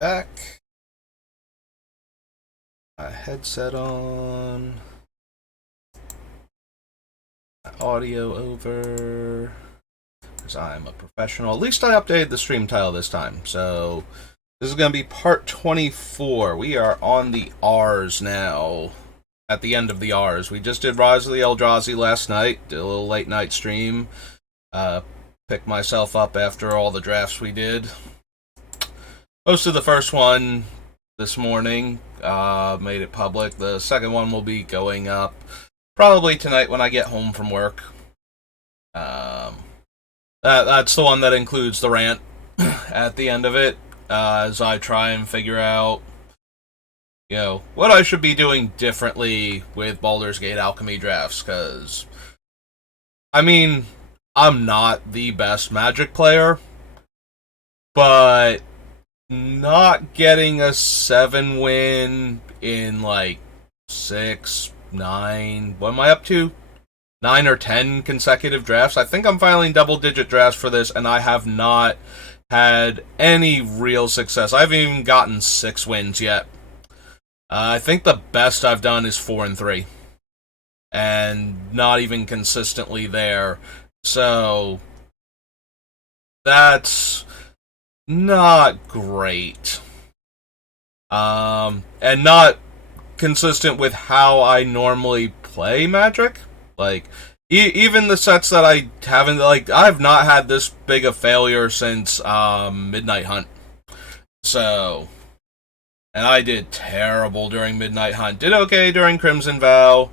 Back. My headset on. My audio over. Because I'm a professional. At least I updated the stream title this time. So, this is going to be part 24. We are on the R's now. At the end of the R's. We just did Rise of the Eldrazi last night. Did a little late night stream. Picked myself up after all the drafts we did. Posted the first one this morning. Made it public. The second one will be going up probably tonight when I get home from work. That's the one that includes the rant at the end of it, as I try and figure out, what I should be doing differently with Baldur's Gate Alchemy drafts, because, I'm not the best Magic player, but not getting a 7 win in, 6, 9, what am I up to? 9 or 10 consecutive drafts. I think I'm filing double-digit drafts for this, and I have not had any real success. I haven't even gotten 6 wins yet. I think the best I've done is 4 and 3. And not even consistently there. So, that's not great. And not consistent with how I normally play Magic. Even the sets that I haven't, I have not had this big a failure since Midnight Hunt. So, and I did terrible during Midnight Hunt. Did okay during Crimson Vow.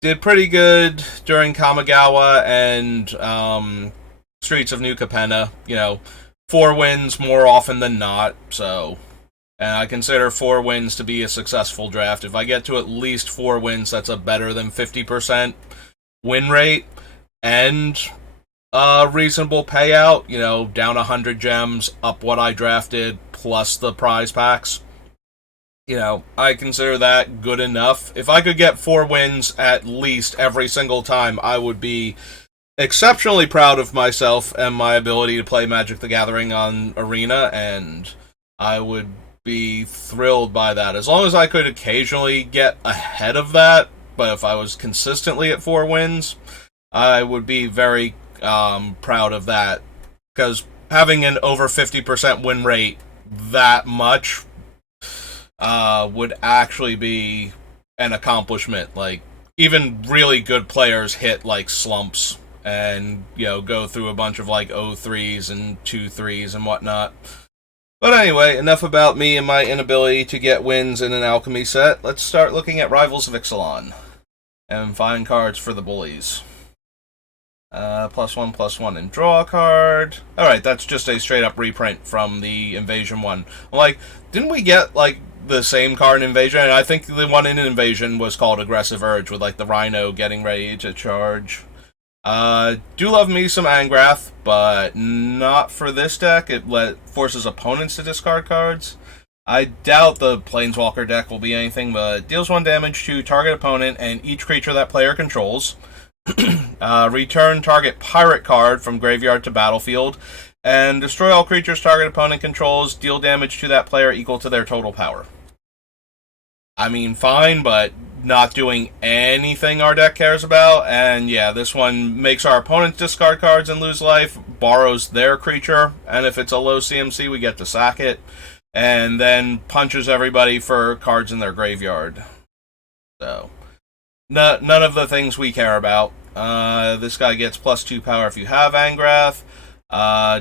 Did pretty good during Kamigawa and Streets of New Capenna. 4 wins more often than not, so. And I consider 4 wins to be a successful draft. If I get to at least 4 wins, that's a better than 50% win rate. And a reasonable payout, down 100 gems, up what I drafted, plus the prize packs. I consider that good enough. If I could get 4 wins at least every single time, I would be exceptionally proud of myself and my ability to play Magic the Gathering on Arena, and I would be thrilled by that. As long as I could occasionally get ahead of that, but if I was consistently at 4 wins, I would be very proud of that. Because having an over 50% win rate that much would actually be an accomplishment. Even really good players hit, slumps and, go through a bunch of, 0-3s and 2-3s and whatnot. But anyway, enough about me and my inability to get wins in an Alchemy set. Let's start looking at Rivals of Ixalan and find cards for the Bullies. +1/+1 and draw a card. Alright, that's just a straight up reprint from the Invasion one. Didn't we get, the same card in Invasion? And I think the one in Invasion was called Aggressive Urge, with, the Rhino getting ready to charge. Do love me some Angrath, but not for this deck. It forces opponents to discard cards. I doubt the Planeswalker deck will be anything, but deals 1 damage to target opponent and each creature that player controls. Return target pirate card from graveyard to battlefield, and destroy all creatures target opponent controls, deal damage to that player equal to their total power. Fine, but not doing anything our deck cares about. And yeah, this one makes our opponents discard cards and lose life, borrows their creature, and if it's a low CMC, we get to sack it, and then punches everybody for cards in their graveyard. So, none of the things we care about. This guy gets +2 power if you have Angrath.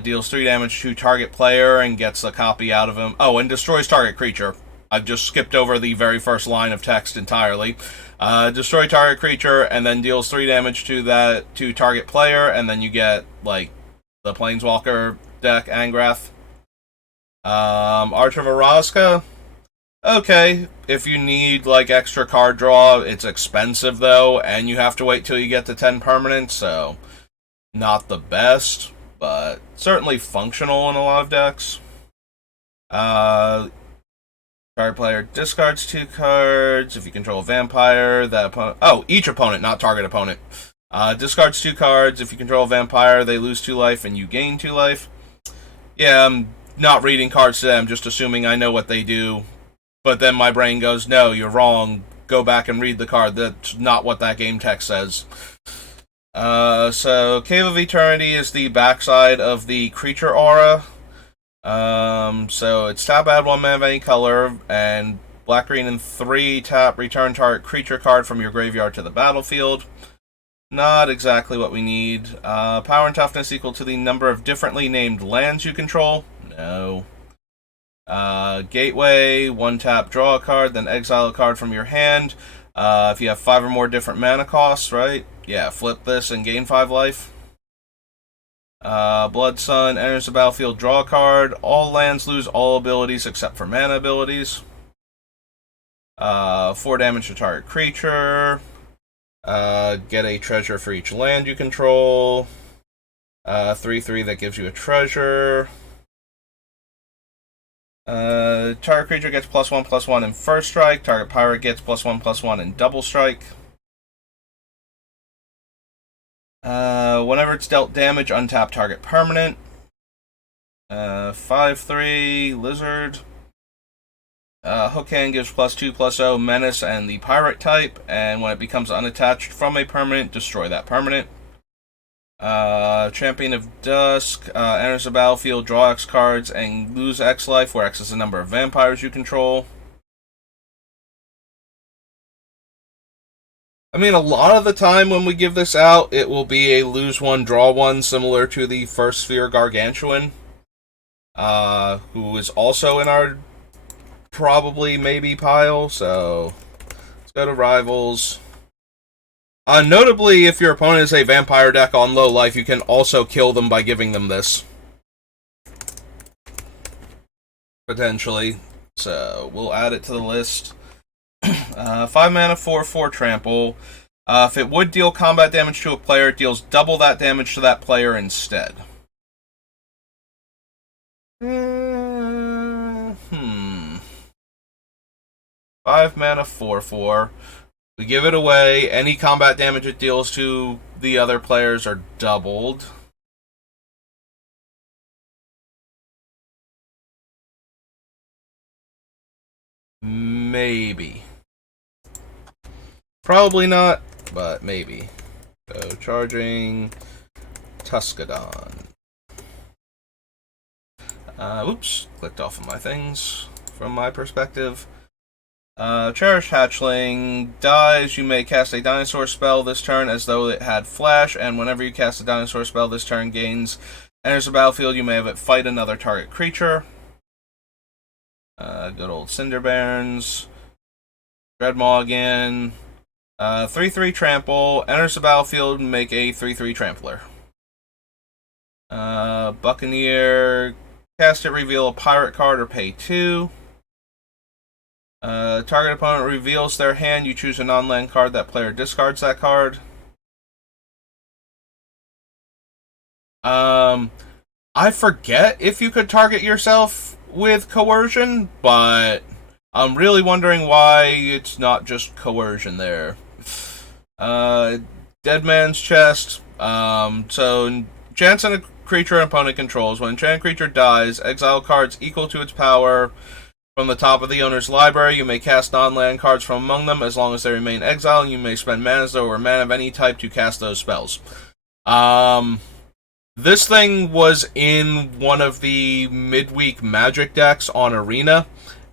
Deals 3 damage to target player and gets a copy out of him. Oh, and destroys target creature. I've just skipped over the very first line of text entirely. Destroy target creature, and then deals 3 damage to target player, and then you get, the Planeswalker deck, Angrath. Archer of Orazka. Okay, if you need, extra card draw, it's expensive, though, and you have to wait till you get to 10 permanents, so not the best, but certainly functional in a lot of decks. Card player discards 2 cards. If you control a vampire, that opponent... Oh, each opponent, not target opponent. Discards 2 cards. If you control a vampire, they lose 2 life and you gain 2 life. Yeah, not reading cards to them, just assuming I know what they do. But then my brain goes, no, you're wrong. Go back and read the card. That's not what that game text says. So Cave of Eternity is the backside of the creature aura. So it's tap, add 1 mana of any color, and black, green, and 3 tap, return target creature card from your graveyard to the battlefield. Not exactly what we need. Power and toughness equal to the number of differently named lands you control. No. Gateway, 1 tap, draw a card, then exile a card from your hand. If you have 5 or more different mana costs, right? Yeah, flip this and gain 5 life. Blood Sun, enters the battlefield, draw a card. All lands lose all abilities except for mana abilities. 4 damage to target creature. Get a treasure for each land you control. 3/3 that gives you a treasure. Target creature gets +1/+1 in first strike. Target pirate gets +1/+1 in double strike. Whenever it's dealt damage, untap target permanent. 5/3 lizard. Hook hand gives +2/+0 menace and the pirate type, and when it becomes unattached from a permanent, destroy that permanent. Champion of Dusk, enters the battlefield, draw X cards, and lose X life, where X is the number of vampires you control. I mean, a lot of the time when we give this out, it will be a lose 1, draw 1, similar to the First Sphere Gargantuan, who is also in our probably maybe pile, so let's go to Rivals. Notably, if your opponent is a vampire deck on low life, you can also kill them by giving them this. Potentially. So, we'll add it to the list. 5 mana, 4/4 trample. If it would deal combat damage to a player, it deals double that damage to that player instead. 5 mana, 4/4. We give it away. Any combat damage it deals to the other players are doubled. Maybe. Probably not, but maybe. So, charging Tuscadon. Oops, clicked off of my things from my perspective. Cherished Hatchling dies. You may cast a dinosaur spell this turn as though it had flash, and whenever you cast a dinosaur spell this turn enters the battlefield, you may have it fight another target creature. Good old Cinderbarons. Dreadmaw again. 3/3 trample. Enters the battlefield and make a 3/3 trampler. Buccaneer. Cast it, reveal a pirate card, or pay 2. Target opponent reveals their hand. You choose a non-land card. That player discards that card. I forget if you could target yourself with coercion, but I'm really wondering why it's not just coercion there. Dead Man's Chest. So chance on a creature an opponent controls. When an enchanted creature dies, exile cards equal to its power from the top of the owner's library. You may cast non-land cards from among them as long as they remain exiled, and you may spend mana or mana of any type to cast those spells. This thing was in one of the midweek Magic decks on Arena,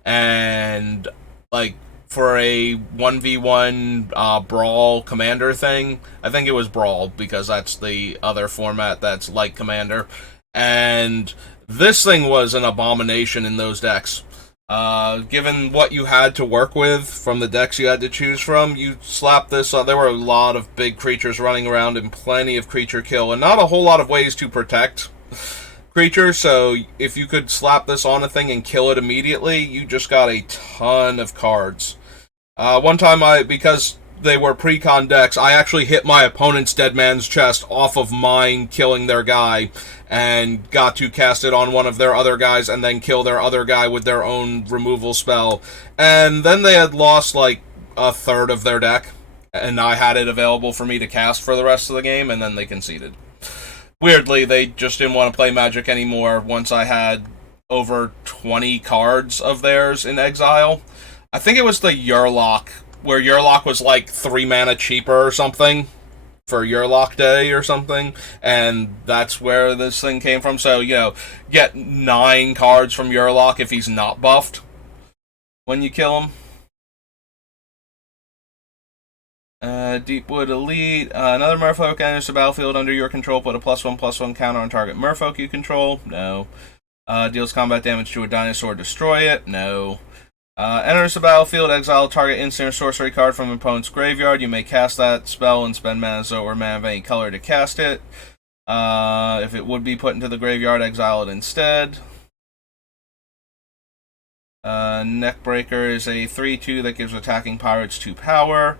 and like for a 1v1 Brawl Commander thing. I think it was Brawl, because that's the other format that's like Commander. And this thing was an abomination in those decks. Given what you had to work with from the decks you had to choose from, you slap this on. There were a lot of big creatures running around and plenty of creature kill, and not a whole lot of ways to protect creatures, so if you could slap this on a thing and kill it immediately, you just got a ton of cards. One time, because they were pre-con decks, I actually hit my opponent's Dead Man's Chest off of mine killing their guy, and got to cast it on one of their other guys and then kill their other guy with their own removal spell. And then they had lost like a third of their deck, and I had it available for me to cast for the rest of the game, and then they conceded. Weirdly, they just didn't want to play Magic anymore once I had over 20 cards of theirs in exile. I think it was the Yurlock, where Yurlock was like 3 mana cheaper or something for Yurlock Day or something, and that's where this thing came from. So, get 9 cards from Yurlock if he's not buffed when you kill him. Deepwood Elite. Another merfolk enters the battlefield under your control. Put a +1/+1 counter on target merfolk you control. No. Deals combat damage to a dinosaur. Destroy it. No. Enters the battlefield. Exile target instant or sorcery card from opponent's graveyard. You may cast that spell and spend mana or mana of any color to cast it. If it would be put into the graveyard, exile it instead. Neckbreaker is a 3/2 that gives attacking pirates 2 power.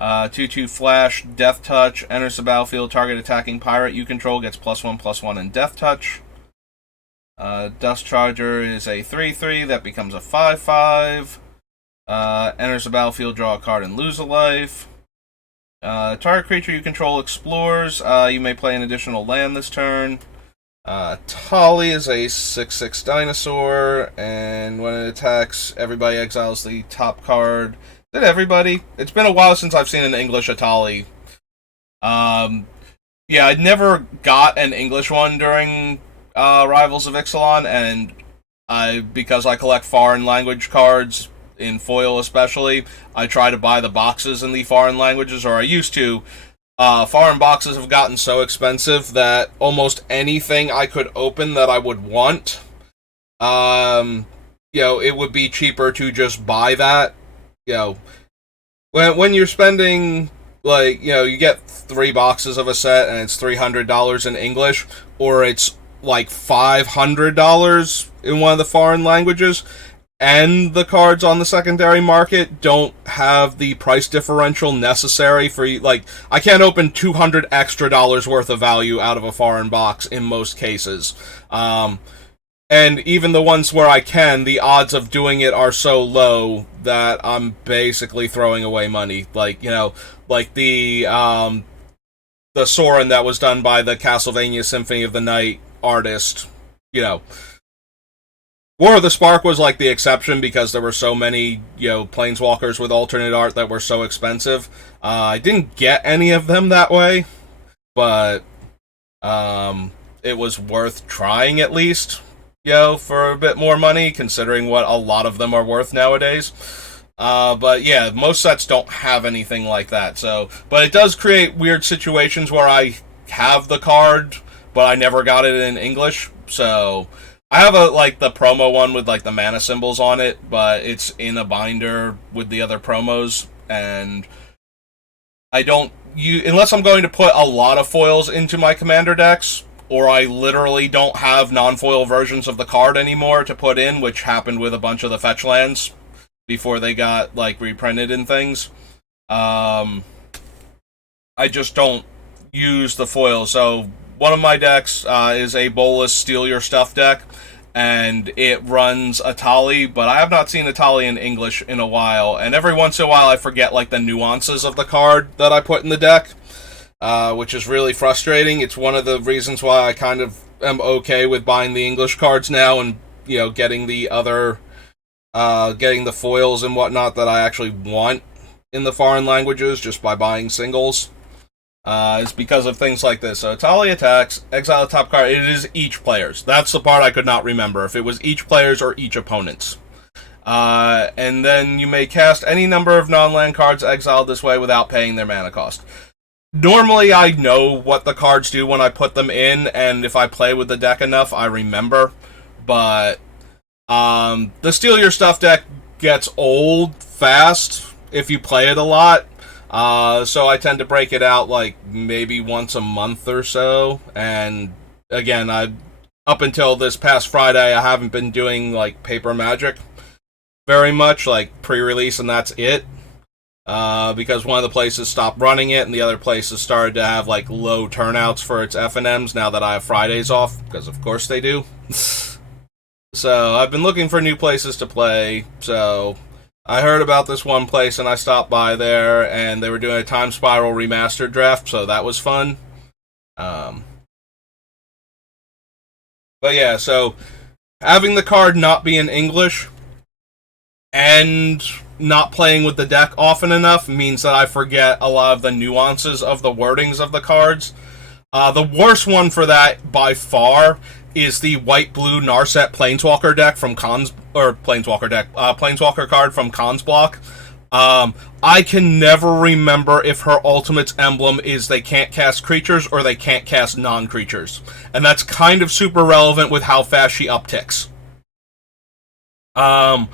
2/2 flash, death touch, enters the battlefield, target attacking pirate you control gets +1/+1 and death touch. Dust Charger is a 3/3 that becomes a 5/5. Enters the battlefield, draw a card and lose a life. Target creature you control explores. You may play an additional land this turn. Tali is a 6/6 dinosaur, and when it attacks, everybody exiles the top card. Did everybody? It's been a while since I've seen an English Atali. Yeah, I never got an English one during Rivals of Ixalan, and because I collect foreign language cards, in foil especially, I try to buy the boxes in the foreign languages, or I used to. Foreign boxes have gotten so expensive that almost anything I could open that I would want, it would be cheaper to just buy that. When you're spending, you get 3 boxes of a set and it's $300 in English, or it's like $500 in one of the foreign languages, and the cards on the secondary market don't have the price differential necessary for you. I can't open $200 extra worth of value out of a foreign box in most cases. And even the ones where I can, the odds of doing it are so low that I'm basically throwing away money. The Soren that was done by the Castlevania Symphony of the Night artist, War of the Spark was the exception because there were so many, Planeswalkers with alternate art that were so expensive. I didn't get any of them that way, but it was worth trying at least, for a bit more money, considering what a lot of them are worth nowadays. But yeah, most sets don't have anything like that. But it does create weird situations where I have the card, but I never got it in English. So I have the promo one with the mana symbols on it, but it's in a binder with the other promos, and I don't unless I'm going to put a lot of foils into my commander decks, or I literally don't have non-foil versions of the card anymore to put in, which happened with a bunch of the fetch lands before they got reprinted and things. I just don't use the foils. So one of my decks is a Bolus Steal Your Stuff deck, and it runs Atali, but I have not seen Atali in English in a while, and every once in a while I forget the nuances of the card that I put in the deck, which is really frustrating. It's one of the reasons why I kind of am okay with buying the English cards now and, getting the other, getting the foils and whatnot that I actually want in the foreign languages just by buying singles. Is because of things like this. So Atali attacks, exile a top card. It is each player's. That's the part I could not remember, if it was each player's or each opponent's. And then you may cast any number of non-land cards exiled this way without paying their mana cost. Normally I know what the cards do when I put them in, and if I play with the deck enough, I remember. But the Steal Your Stuff deck gets old fast if you play it a lot. So I tend to break it out maybe once a month or so, and again, up until this past Friday, I haven't been doing Paper Magic very much, pre-release, and that's it. Because one of the places stopped running it, and the other places started to have low turnouts for its FNMs now that I have Fridays off, because of course they do. So I've been looking for new places to play, so I heard about this one place and I stopped by there, and they were doing a Time Spiral remastered draft, so that was fun. But yeah, so having the card not be in English and not playing with the deck often enough means that I forget a lot of the nuances of the wordings of the cards. The worst one for that, by far, is the white-blue Narset Planeswalker deck from Planeswalker card from Khan's block. I can never remember if her ultimate's emblem is they can't cast creatures or they can't cast non-creatures. And that's kind of super relevant with how fast she upticks. I'm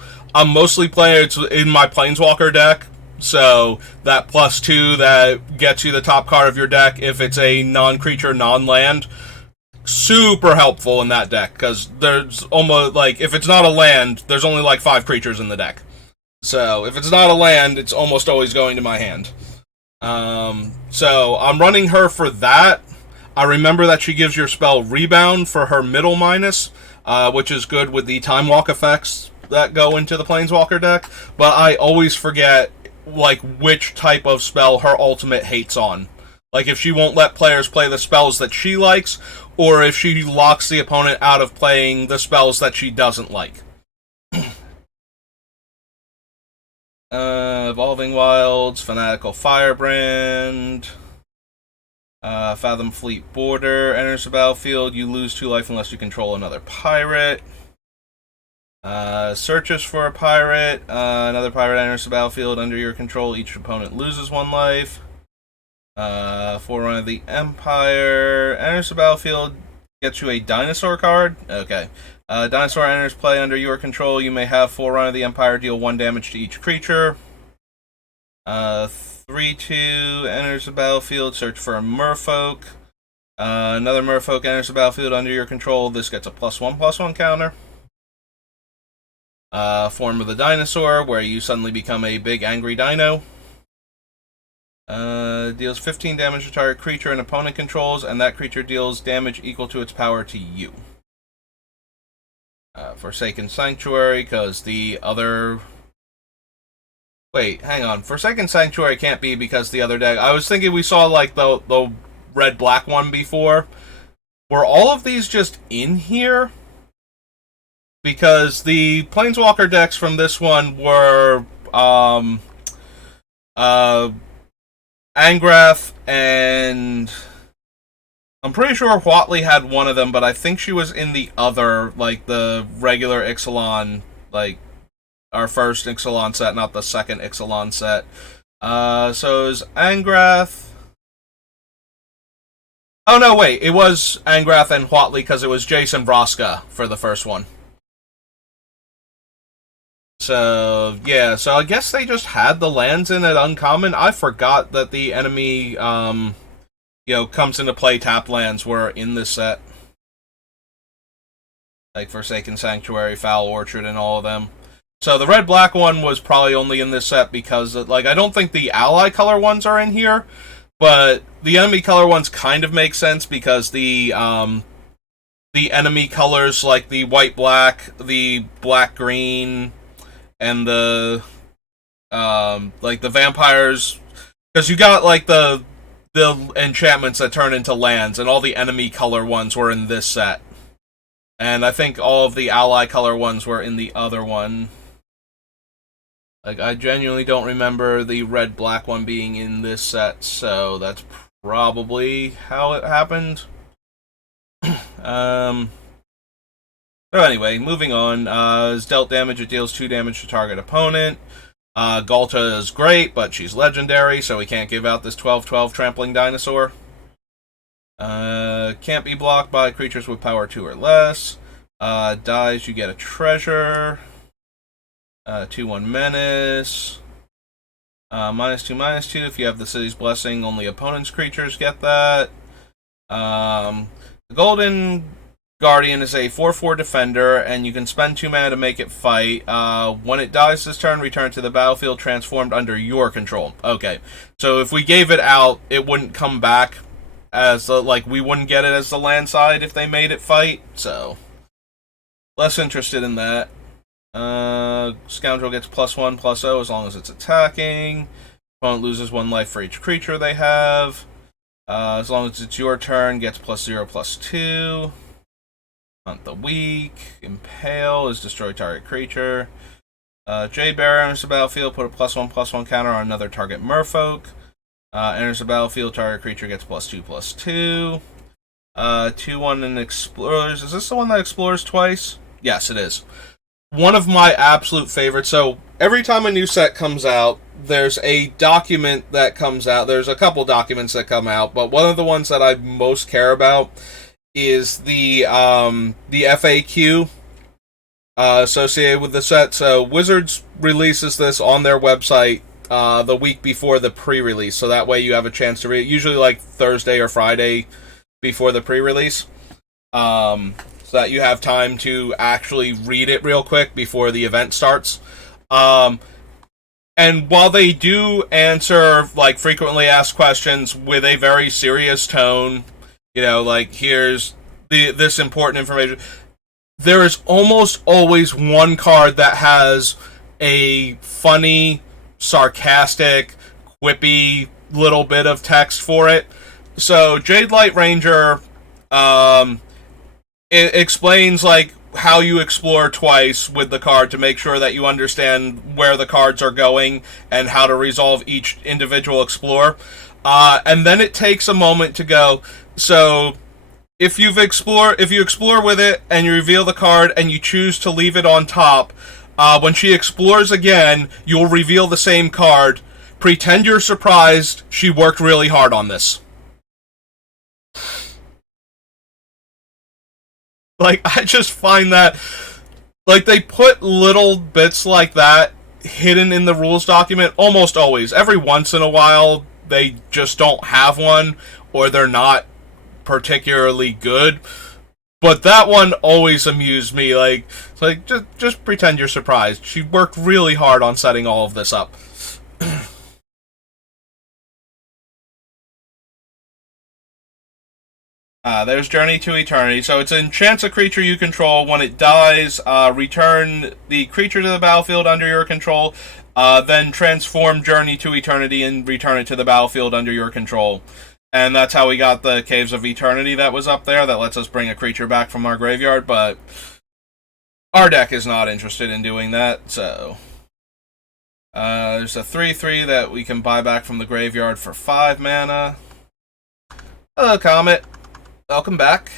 mostly playing it in my Planeswalker deck, so that +2 that gets you the top card of your deck if it's a non-creature, non-land, super helpful in that deck, because there's almost, like, if it's not a land, there's only like 5 creatures in the deck. So if it's not a land, it's almost always going to my hand. So I'm running her for that. I remember that she gives your spell Rebound for her middle minus, which is good with the Time Walk effects that go into the Planeswalker deck, but I always forget, like, which type of spell her ultimate hates on. Like, if she won't let players play the spells that she likes, or if she locks the opponent out of playing the spells that she doesn't like. Evolving Wilds, Fanatical Firebrand, Fathom Fleet Border, enters the battlefield, you lose 2 life unless you control another pirate. Searches for a pirate, another pirate enters the battlefield under your control, each opponent loses 1 life. Forerunner of the Empire, enters the battlefield, gets you a dinosaur card. Okay. Dinosaur enters play under your control, you may have Forerunner of the Empire deal 1 damage to each creature. 3/2 enters the battlefield, search for a merfolk. Another merfolk enters the battlefield under your control, this gets a +1/+1 counter. Form of the Dinosaur, where you suddenly become a big angry dino. Deals 15 damage to target creature an opponent controls, and that creature deals damage equal to its power to you. Forsaken Sanctuary, because the other... Wait, hang on. Forsaken Sanctuary can't be because the other deck... I was thinking we saw, like, the red-black one before. Were all of these just in here? Because the Planeswalker decks from this one were Angrath, and I'm pretty sure Huatley had one of them, but I think she was in the other, like, the regular Ixalan, like, our first Ixalan set, not the second Ixalan set. So it was Angrath. Oh, no, wait, it was Angrath and Huatley, because it was Jason Vraska for the first one. So, yeah, so I guess they just had the lands in at uncommon. I forgot that the enemy, comes into play tapped lands were in this set. Like Forsaken Sanctuary, Foul Orchard, and all of them. So the red-black one was probably only in this set because, like, I don't think the ally color ones are in here, but the enemy color ones kind of make sense because the enemy colors, like the white-black, the black-green, and the vampires, because you got, like, the enchantments that turn into lands, and all the enemy color ones were in this set. And I think all of the ally color ones were in the other one. Like, I genuinely don't remember the red-black one being in this set, so that's probably how it happened. So anyway, moving on. As dealt damage, it deals 2 damage to target opponent. Galta is great, but she's legendary, so we can't give out this 12/12 trampling dinosaur. Can't be blocked by creatures with power 2 or less. Dies, you get a treasure. 2/1 menace. -2/-2. If you have the city's blessing, only opponent's creatures get that. The Golden Guardian is a 4/4 defender, and you can spend 2 mana to make it fight. When it dies this turn, return to the battlefield transformed under your control. Okay, so if we gave it out, it wouldn't come back as, we wouldn't get it as the land side if they made it fight, so less interested in that. Scoundrel gets +1/+0 as long as it's attacking. Opponent loses 1 life for each creature they have. As long as it's your turn, gets +0/+2. Hunt the weak. Impale is destroy target creature. Jade Bearer enters the battlefield, put a +1/+1 counter on another target merfolk. Enters the battlefield, target creature gets +2/+2. 2/1 and explores. Is this the one that explores twice? Yes, it is. One of my absolute favorites. So every time a new set comes out, there's a document that comes out. There's a couple documents that come out, but one of the ones that I most care about is the FAQ associated with the set. So Wizards releases this on their website the week before the pre-release, so that way you have a chance to read it, usually like Thursday or Friday before the pre-release, so that you have time to actually read it real quick before the event starts. And while they do answer like frequently asked questions with a very serious tone, like here's this important information, there is almost always one card that has a funny, sarcastic, quippy little bit of text for it. So Jade Light Ranger it explains like how you explore twice with the card to make sure that you understand where the cards are going and how to resolve each individual explore. And then it takes a moment to go, so if you explore with it and you reveal the card and you choose to leave it on top, when she explores again, you'll reveal the same card. Pretend you're surprised. She worked really hard on this. Like, I just find that, like, they put little bits like that hidden in the rules document almost always. Every once in a while, they just don't have one, or they're not particularly good. But that one always amused me. Like, just pretend you're surprised. She worked really hard on setting all of this up. There's Journey to Eternity. So it's enchants a creature you control. When it dies, return the creature to the battlefield under your control. Then transform Journey to Eternity and return it to the battlefield under your control. And that's how we got the Caves of Eternity that was up there. That lets us bring a creature back from our graveyard. But our deck is not interested in doing that. So there's a 3/3 that we can buy back from the graveyard for 5 mana. Hello, Comet. Welcome back.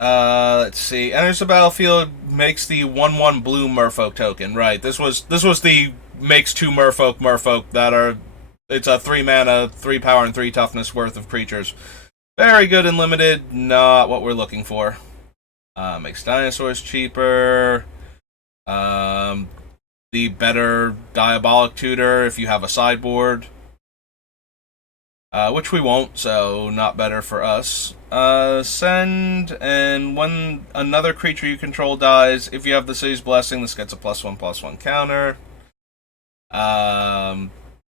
Let's see. Enters the battlefield, makes the 1/1 blue merfolk token. Right. This was the makes 2 merfolk that are. It's a 3 mana, 3 power, and 3 toughness worth of creatures. Very good and limited. Not what we're looking for. Makes dinosaurs cheaper. The better Diabolic Tutor if you have a sideboard. Which we won't, so not better for us. Send, and when another creature you control dies, if you have the City's Blessing, this gets a +1/+1 counter.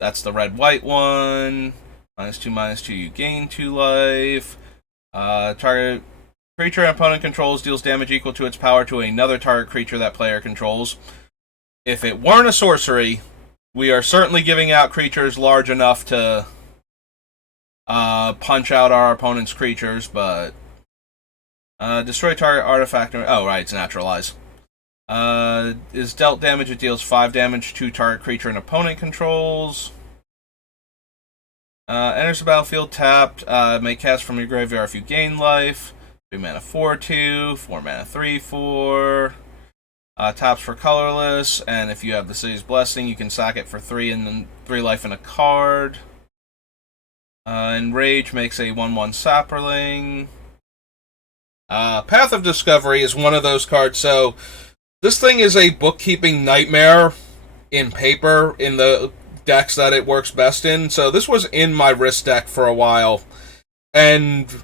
That's the red-white one. -2/-2, you gain 2 life. Target creature an opponent controls deals damage equal to its power to another target creature that player controls. If it weren't a sorcery, we are certainly giving out creatures large enough to punch out our opponent's creatures, but destroy target artifact. Oh, right, it's naturalize. Is dealt damage, it deals 5 damage to target creature and opponent controls. Enters the battlefield tapped. May cast from your graveyard if you gain life. 3 mana 4/2, 4 mana 3/4. Taps for colorless, and if you have the City's Blessing, you can sack it for 3 and then 3 life in a card. Enrage makes a 1/1 Sapperling. Path of Discovery is one of those cards, so this thing is a bookkeeping nightmare in paper in the decks that it works best in. So this was in my Risk deck for a while, and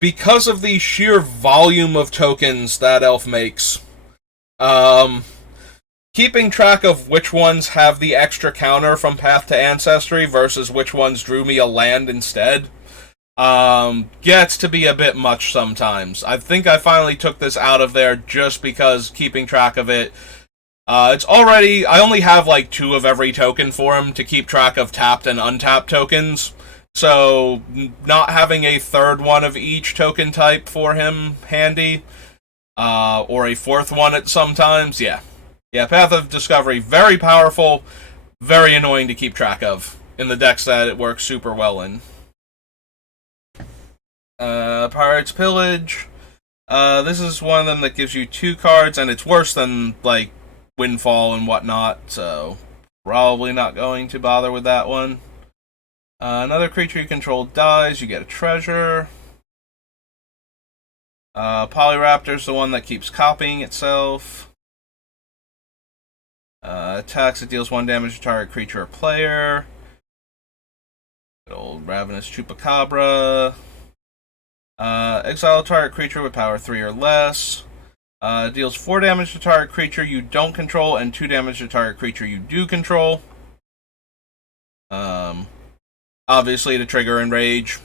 because of the sheer volume of tokens that elf makes, keeping track of which ones have the extra counter from Path to Ancestry versus which ones drew me a land instead gets to be a bit much sometimes. I think I finally took this out of there just because keeping track of it, it's already, I only have like 2 of every token for him to keep track of tapped and untapped tokens, So, not having a third one of each token type for him handy, or a fourth one at sometimes, yeah. Yeah, Path of Discovery, very powerful, very annoying to keep track of in the decks that it works super well in. Pirate's Pillage. This is one of them that gives you 2 cards, and it's worse than, like, Windfall and whatnot, so probably not going to bother with that one. Another creature you control dies, you get a treasure. Polyraptor's the one that keeps copying itself. Attacks, it deals 1 damage to target creature or player. Good old Ravenous Chupacabra. Exile target creature with power 3 or less. Deals 4 damage to target creature you don't control and 2 damage to target creature you do control. Obviously to trigger Enrage.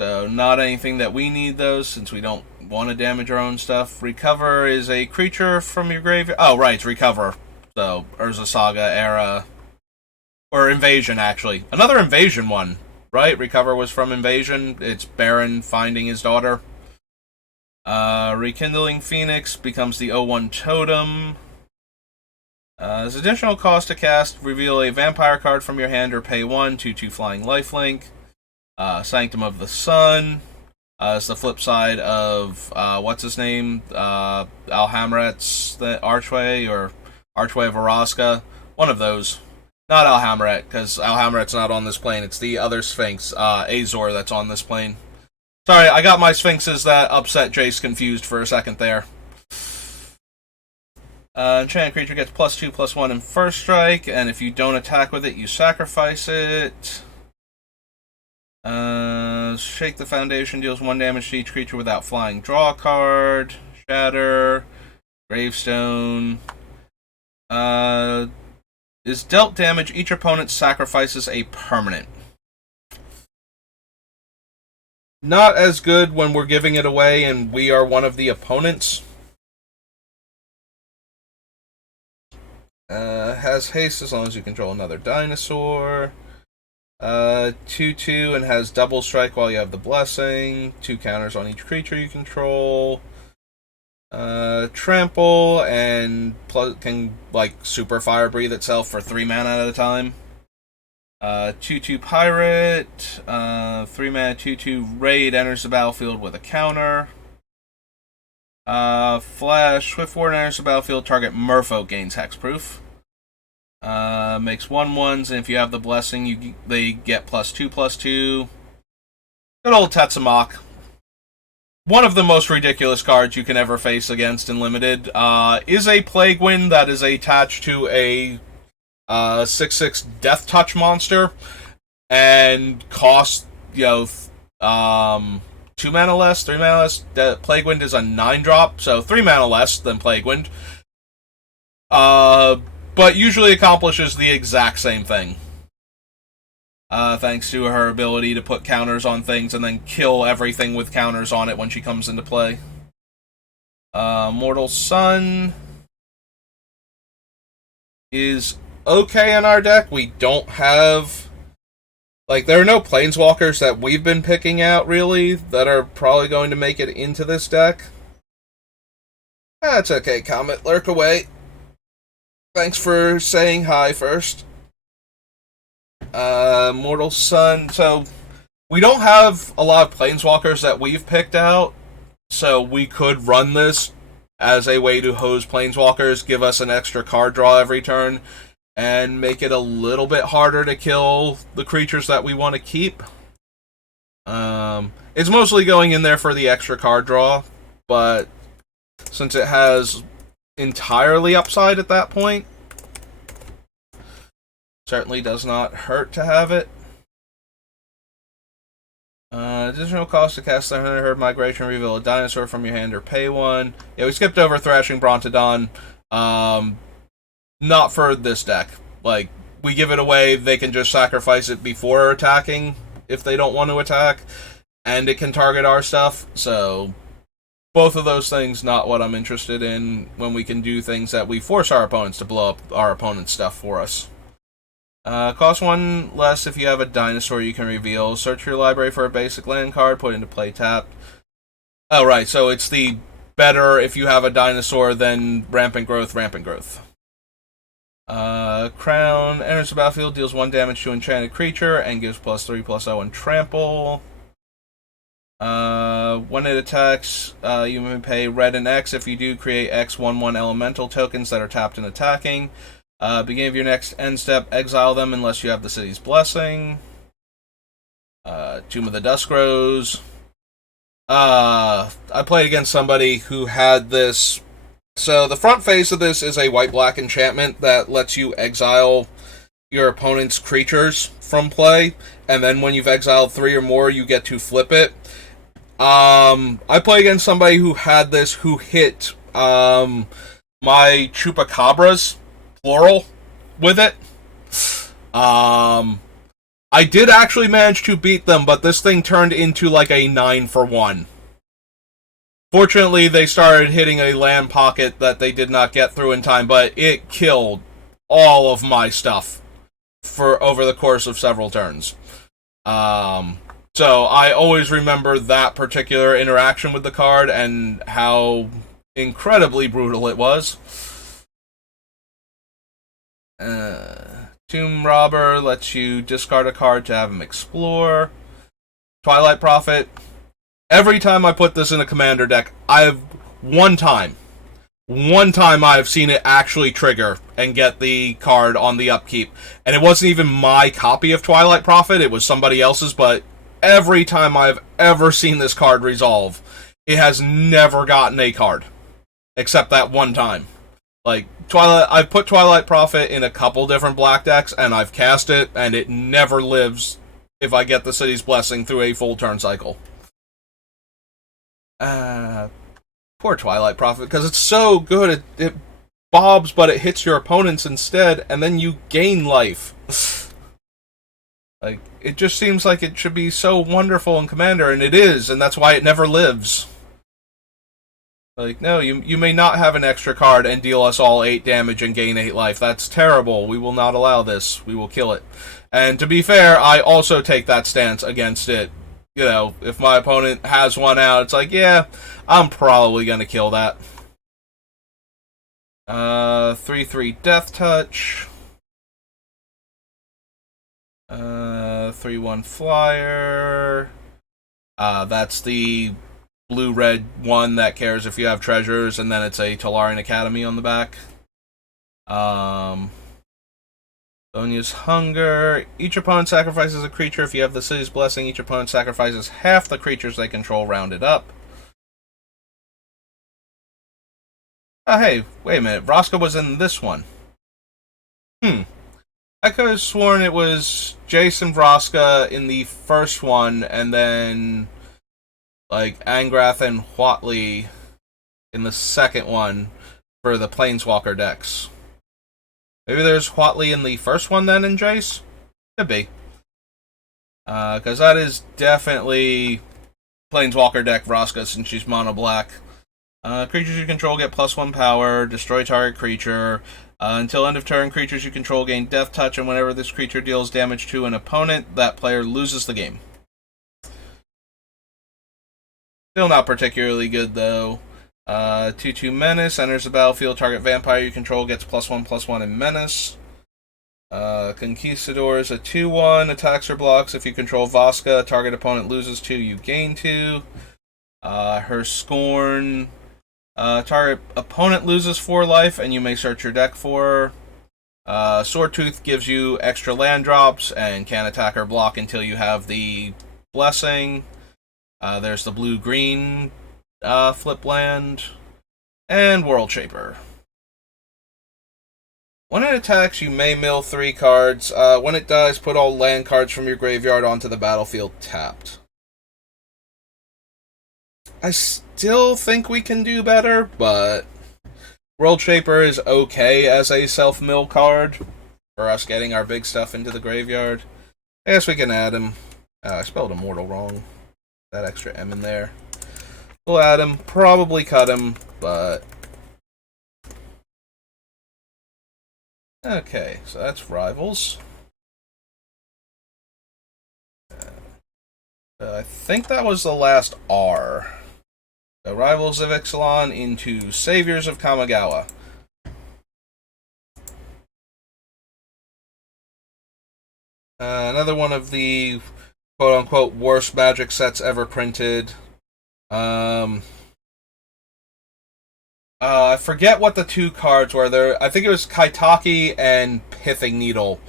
So not anything that we need though, since we don't want to damage our own stuff. Recover is a creature from your graveyard. Oh, right, it's Recover. So, Urza Saga era. Or Invasion, actually. Another Invasion one, right? Recover was from Invasion. It's Baron finding his daughter. Rekindling Phoenix becomes the 0-1 Totem. As additional cost to cast, reveal a vampire card from your hand or pay 1, 2/2 flying lifelink. Sanctum of the Sun. It's the flip side of, what's his name? Alhamret's the Archway, or Archway of Araska. One of those. Not Alhamret, because Alhamret's not on this plane. It's the other Sphinx, Azor, that's on this plane. Sorry, I got my Sphinxes that upset Jace confused for a second there. Enchanted creature gets +2/+1 in first strike, and if you don't attack with it, you sacrifice it. Shake the Foundation deals 1 damage to each creature without flying. Draw a card. Shatter. Gravestone. Is dealt damage, each opponent sacrifices a permanent. Not as good when we're giving it away and we are one of the opponents. Has haste as long as you control another dinosaur. 2/2 and has double strike while you have the blessing. 2 counters on each creature you control. Trample and can like super fire breathe itself for 3 mana at a time. 2/2 pirate. 3 mana 2/2 raid enters the battlefield with a counter. Flash Swift Warden enters the battlefield. Target Merfolk gains hexproof. Makes 1/1s, and if you have the blessing, they get +2/+2. Good old Tetsamok. One of the most ridiculous cards you can ever face against in Limited. Is a Plague Wind that is attached to a 6/6 Death Touch monster, and costs, 2 mana less, 3 mana less. Plague Wind is a 9-drop, so 3 mana less than Plague Wind. But usually accomplishes the exact same thing. Thanks to her ability to put counters on things and then kill everything with counters on it when she comes into play. Mortal Sun is okay in our deck. We don't have... there are no Planeswalkers that we've been picking out, really, that are probably going to make it into this deck. That's okay, Comet. Lurk away. Thanks for saying hi first. Mortal Sun. So, we don't have a lot of Planeswalkers that we've picked out, so we could run this as a way to hose Planeswalkers, give us an extra card draw every turn, and make it a little bit harder to kill the creatures that we want to keep. It's mostly going in there for the extra card draw, but since it has entirely upside at that point, certainly does not hurt to have it. Additional cost to cast the Herd Migration, reveal a dinosaur from your hand or pay 1. Yeah, we skipped over Thrashing Brontodon. Not for this deck. We give it away, they can just sacrifice it before attacking if they don't want to attack, and it can target our stuff, so both of those things not what I'm interested in when we can do things that we force our opponents to blow up our opponent's stuff for us. Cost 1 less if you have a dinosaur you can reveal. Search your library for a basic land card, put it into play tapped. Oh, right, so it's the better if you have a dinosaur than Rampant Growth, Rampant Growth. Crown enters the battlefield, deals 1 damage to enchanted creature, and gives +3/+0 and trample. When it attacks, you may pay red and X. If you do, create X/1/1 elemental tokens that are tapped and attacking. Beginning of your next end step, exile them unless you have the city's blessing. Tomb of the Duskrows. I played against somebody who had this. So the front face of this is a white-black enchantment that lets you exile your opponent's creatures from play, and then when you've exiled 3 or more, you get to flip it. I played against somebody who had this, who hit my Chupacabras, plural, with it. I did actually manage to beat them, but this thing turned into like a 9-for-1. Fortunately, they started hitting a land pocket that they did not get through in time, but it killed all of my stuff for over the course of several turns. So I always remember that particular interaction with the card and how incredibly brutal it was. Tomb Robber lets you discard a card to have him explore. Twilight Prophet. Every time I put this in a commander deck, one time I've seen it actually trigger and get the card on the upkeep. And it wasn't even my copy of Twilight Prophet, it was somebody else's, but every time I've ever seen this card resolve, it has never gotten a card. Except that one time. Like, I've put Twilight Prophet in a couple different black decks, and I've cast it, and it never lives if I get the City's Blessing through a full turn cycle. Poor Twilight Prophet, because it's so good, it bobs, but it hits your opponents instead, and then you gain life. Like, it just seems like it should be so wonderful in Commander, and it is, and that's why it never lives. Like, no, you may not have an extra card and deal us all 8 damage and gain 8 life. That's terrible. We will not allow this. We will kill it. And to be fair, I also take that stance against it. You know, if my opponent has one out, it's like, yeah, I'm probably going to kill that. 3/3 Death Touch. 3/1 Flyer. That's the blue-red one that cares if you have treasures, and then it's a Tolarian Academy on the back. Sonya's Hunger. Each opponent sacrifices a creature. If you have the City's Blessing, each opponent sacrifices half the creatures they control, rounded up. Oh, hey, wait a minute. Vraska was in this one. I could have sworn it was Jason Vraska in the first one, and then, like, Angrath and Huatli in the second one for the Planeswalker decks. Maybe there's Huatli in the first one then in Jace? Could be. Because that is definitely Planeswalker deck Vraska since she's mono black. Creatures you control get +1 power, destroy target creature. Until end of turn, creatures you control gain Death Touch, and whenever this creature deals damage to an opponent, that player loses the game. Still not particularly good, though. 2/2 Menace enters the battlefield. Target vampire you control gets +1/+1 in Menace. Conquistador is a 2/1. Attacks or blocks. If you control Vraska, target opponent loses 2, you gain 2. Her Scorn. Target opponent loses 4 life, and you may search your deck for her. Swordtooth gives you extra land drops and can attack or block until you have the Blessing. There's the blue-green flip land, and World Shaper. When it attacks, you may mill 3 cards. When it dies, put all land cards from your graveyard onto the battlefield tapped. I still think we can do better, but World Shaper is okay as a self-mill card for us getting our big stuff into the graveyard. I guess we can add him. I spelled Immortal wrong. That extra M in there. We'll add him, probably cut him, but... Okay, so that's Rivals. I think that was the last R. So Rivals of Ixalan into Saviors of Kamigawa. Another one of the quote-unquote worst Magic sets ever printed. I forget what the two cards were. There, I think it was Kaitaki and Pithing Needle.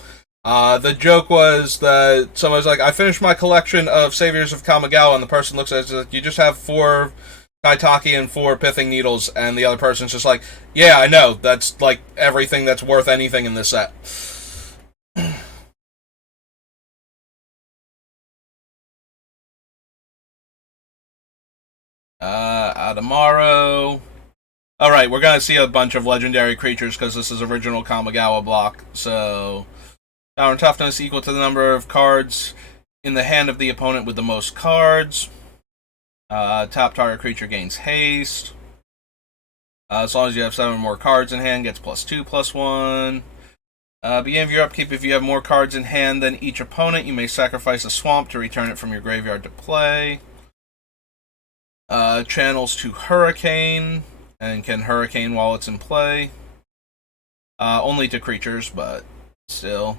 The joke was that someone was like, I finished my collection of Saviors of Kamigawa, and the person looks at it like, you just have 4 Kaitaki and 4 Pithing Needles, and the other person's just like, yeah, I know, that's like everything that's worth anything in this set. Adamaro. Alright, we're gonna see a bunch of legendary creatures because this is original Kamigawa block. So, power and toughness equal to the number of cards in the hand of the opponent with the most cards. Top target creature gains haste. As long as you have 7 or more cards in hand, gets +2/+1. Beginning of your upkeep, if you have more cards in hand than each opponent, you may sacrifice a swamp to return it from your graveyard to play. Channels to Hurricane, and can Hurricane while it's in play. Only to creatures, but still.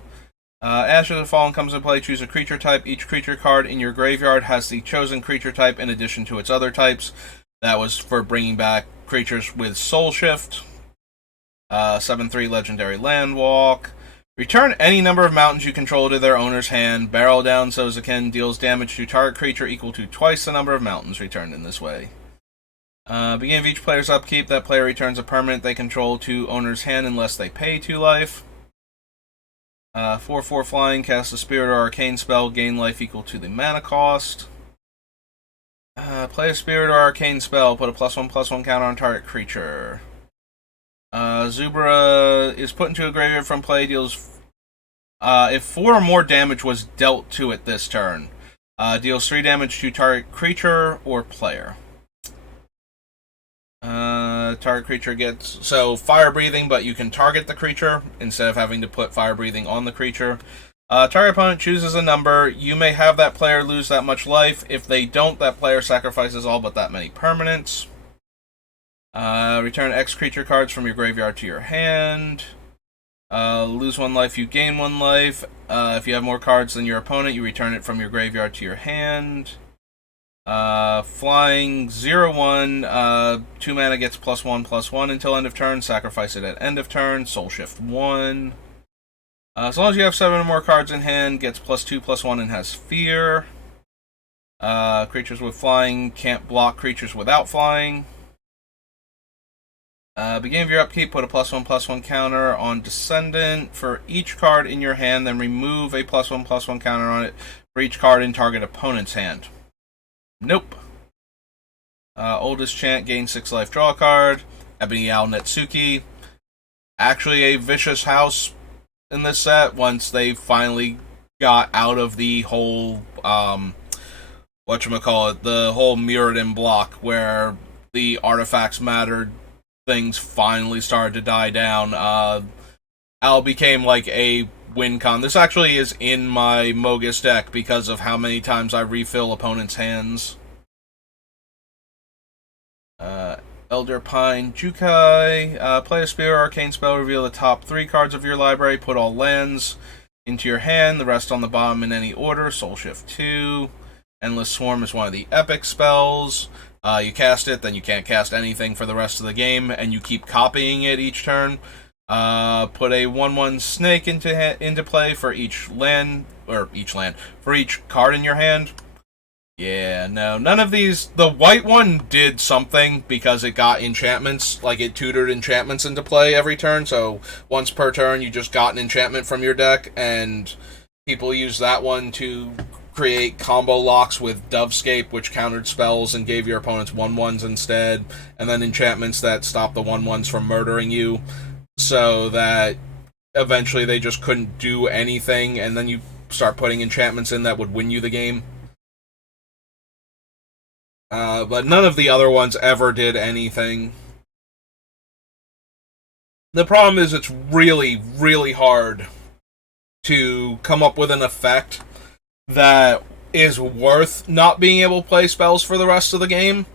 Ashes of the Fallen comes into play. Choose a creature type. Each creature card in your graveyard has the chosen creature type in addition to its other types. That was for bringing back creatures with Soul Shift. 7/3 Legendary Landwalk. Return any number of mountains you control to their owner's hand. Barrel down Sozakin deals damage to target creature equal to twice the number of mountains returned in this way. Beginning of each player's upkeep, that player returns a permanent they control to owner's hand unless they pay 2 life. 4/4 flying, cast a spirit or arcane spell, gain life equal to the mana cost. Play a spirit or arcane spell, put a +1/+1 counter on target creature. Zubra is put into a graveyard from play, deals if 4 or more damage was dealt to it this turn. Deals 3 damage to target creature or player. Target creature gets fire breathing, but you can target the creature instead of having to put fire breathing on the creature. Target opponent chooses a number. You may have that player lose that much life. If they don't, that player sacrifices all but that many permanents. Return X creature cards from your graveyard to your hand. Lose 1 life, you gain 1 life. If you have more cards than your opponent, you return it from your graveyard to your hand. Flying 0/1, 2 mana gets +1/+1 until end of turn. Sacrifice it at end of turn. Soul Shift 1. As long as you have 7 or more cards in hand, gets +2/+1 and has Fear. Creatures with flying can't block creatures without flying. Beginning of your upkeep, put a +1/+1 counter on Descendant for each card in your hand, then remove a +1/+1 counter on it for each card in target opponent's hand. Nope. Oldest Chant, gain 6 life, draw a card. Ebony Owl Netsuki. Actually a vicious house in this set once they finally got out of the whole, whatchamacallit, the whole Mirrodin block where the artifacts mattered. Things finally started to die down. Owl became like a win con. This actually is in my Mogus deck because of how many times I refill opponents' hands. Elder Pine Jukai. Play a Spirit Arcane spell, reveal the top 3 cards of your library, put all lands into your hand, the rest on the bottom in any order. Soul Shift 2. Endless Swarm is one of the epic spells. You cast it, then you can't cast anything for the rest of the game, and you keep copying it each turn. Put a 1/1 snake into play for each land, for each card in your hand. Yeah, no, none of these. The white one did something because it got enchantments, like it tutored enchantments into play every turn, so once per turn you just got an enchantment from your deck, and people use that one to create combo locks with Dovescape, which countered spells and gave your opponents 1/1s instead, and then enchantments that stopped the 1/1s from murdering you, so that eventually they just couldn't do anything, and then you start putting enchantments in that would win you the game. But none of the other ones ever did anything. The problem is it's really, really hard to come up with an effect that is worth not being able to play spells for the rest of the game,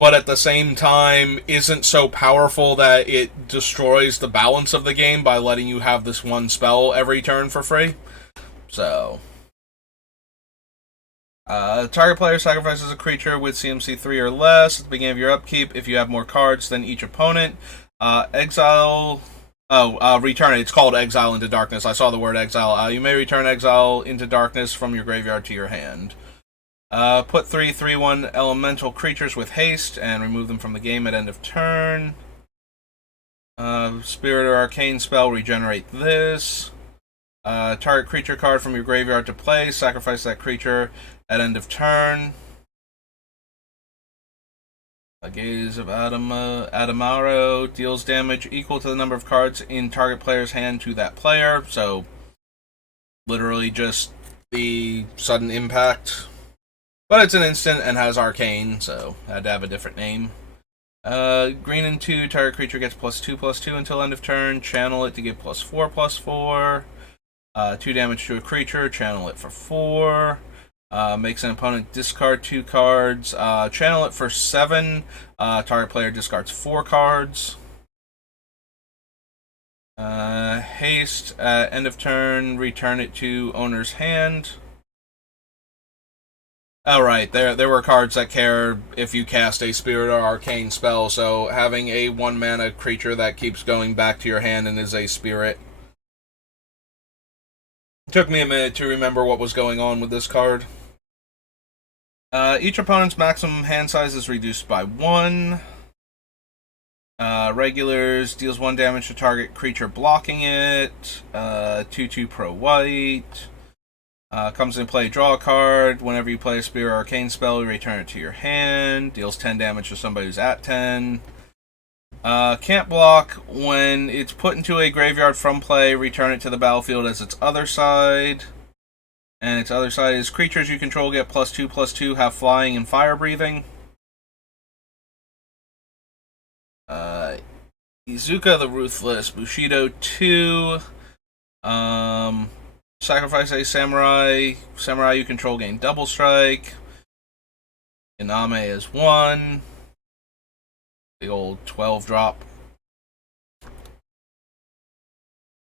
but at the same time isn't so powerful that it destroys the balance of the game by letting you have this one spell every turn for free. So, target player sacrifices a creature with CMC 3 or less at the beginning of your upkeep. If you have more cards than each opponent, exile. Return it. It's called Exile into Darkness. I saw the word exile. You may return Exile into Darkness from your graveyard to your hand. Put 3/3/1 elemental creatures with haste and remove them from the game at end of turn. Spirit or Arcane spell, regenerate this. Target creature card from your graveyard to play. Sacrifice that creature at end of turn. A Gaze of Adamaro deals damage equal to the number of cards in target player's hand to that player. So, literally just the sudden impact. But it's an instant and has Arcane, so I had to have a different name. Green and 2, target creature gets +2/+2 until end of turn. Channel it to give +4/+4. 2 damage to a creature, channel it for 4. Makes an opponent discard 2 cards. Channel it for 7. Target player discards 4 cards. Haste, end of turn, return it to owner's hand. Alright, there were cards that care if you cast a Spirit or Arcane spell, so having a 1 mana creature that keeps going back to your hand and is a Spirit. It took me a minute to remember what was going on with this card. Each opponent's maximum hand size is reduced by 1. Regulars deals 1 damage to target creature blocking it. 2/2 pro white. Comes into play, draw a card. Whenever you play a Spirit or Arcane spell, you return it to your hand. Deals 10 damage to somebody who's at 10. Can't block. When it's put into a graveyard from play, return it to the battlefield as its other side. And its other side is creatures you control get +2/+2, have flying and fire breathing. Izuka the Ruthless, Bushido 2. Sacrifice a samurai. Samurai you control gain double strike. Iname is 1. The old 12 drop.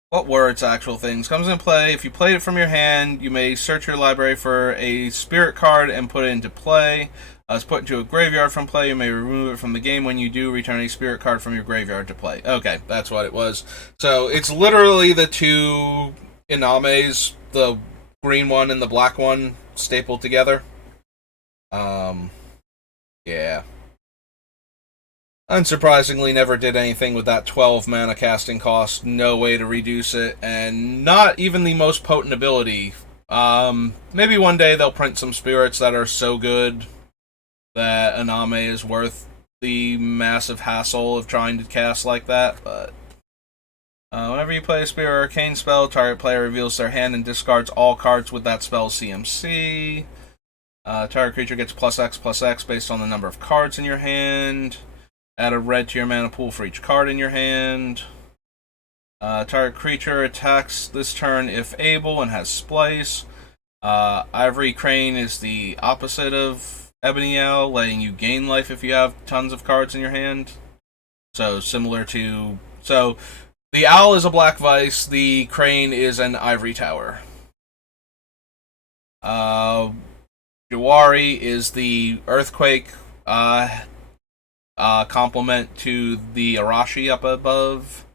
What were its actual things? Comes in play. If you played it from your hand, you may search your library for a spirit card and put it into play. It's put into a graveyard from play. You may remove it from the game. When you do, return a spirit card from your graveyard to play. Okay, that's what it was. So it's literally the 2 Inames, the green one and the black one, stapled together. Yeah. Unsurprisingly, never did anything with that 12 mana casting cost. No way to reduce it, and not even the most potent ability. Maybe one day they'll print some spirits that are so good that Iname is worth the massive hassle of trying to cast like that, but whenever you play a Spirit or Arcane spell, target player reveals their hand and discards all cards with that spell's CMC. Target creature gets +X/+X based on the number of cards in your hand. Add a red to your mana pool for each card in your hand. Target creature attacks this turn if able and has Splice. Ivory Crane is the opposite of Ebony Owl, letting you gain life if you have tons of cards in your hand. So similar to... So the Owl is a Black Vice, the Crane is an Ivory Tower. Jawari is the Earthquake complement to the Arashi up above.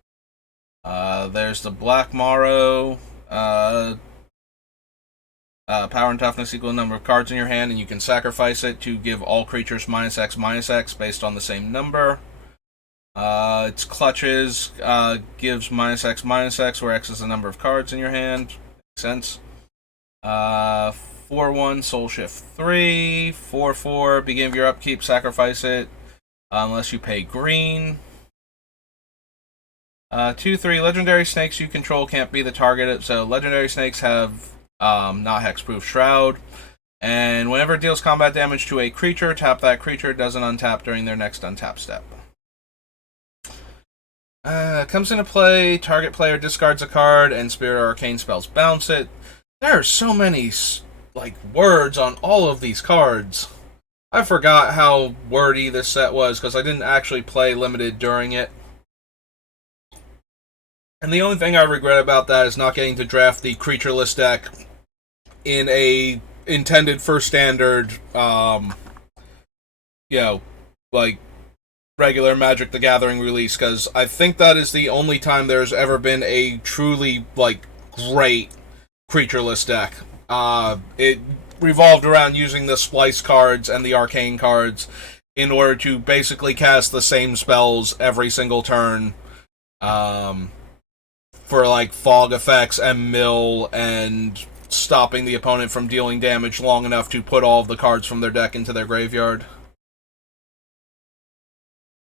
There's the Black Morrow. Power and toughness equal to the number of cards in your hand, and you can sacrifice it to give all creatures -X/-X based on the same number. Its clutches gives -X/-X, where X is the number of cards in your hand. Makes sense. 4/1 Soul Shift 3. 4/4 beginning of your upkeep, sacrifice it unless you pay green. 2/3 legendary snakes you control can't be the target. So legendary snakes have not hexproof Shroud, and whenever it deals combat damage to a creature, tap that creature. Doesn't untap during their next untap step. Comes into play, target player discards a card, and Spirit or Arcane spells bounce it. There are so many like words on all of these cards. I forgot how wordy this set was because I didn't actually play limited during it. And the only thing I regret about that is not getting to draft the creatureless deck in a intended for standard, you know, like regular Magic the Gathering release, because I think that is the only time there's ever been a truly like great creatureless deck. It revolved around using the splice cards and the arcane cards in order to basically cast the same spells every single turn. For like fog effects and mill and stopping the opponent from dealing damage long enough to put all of the cards from their deck into their graveyard.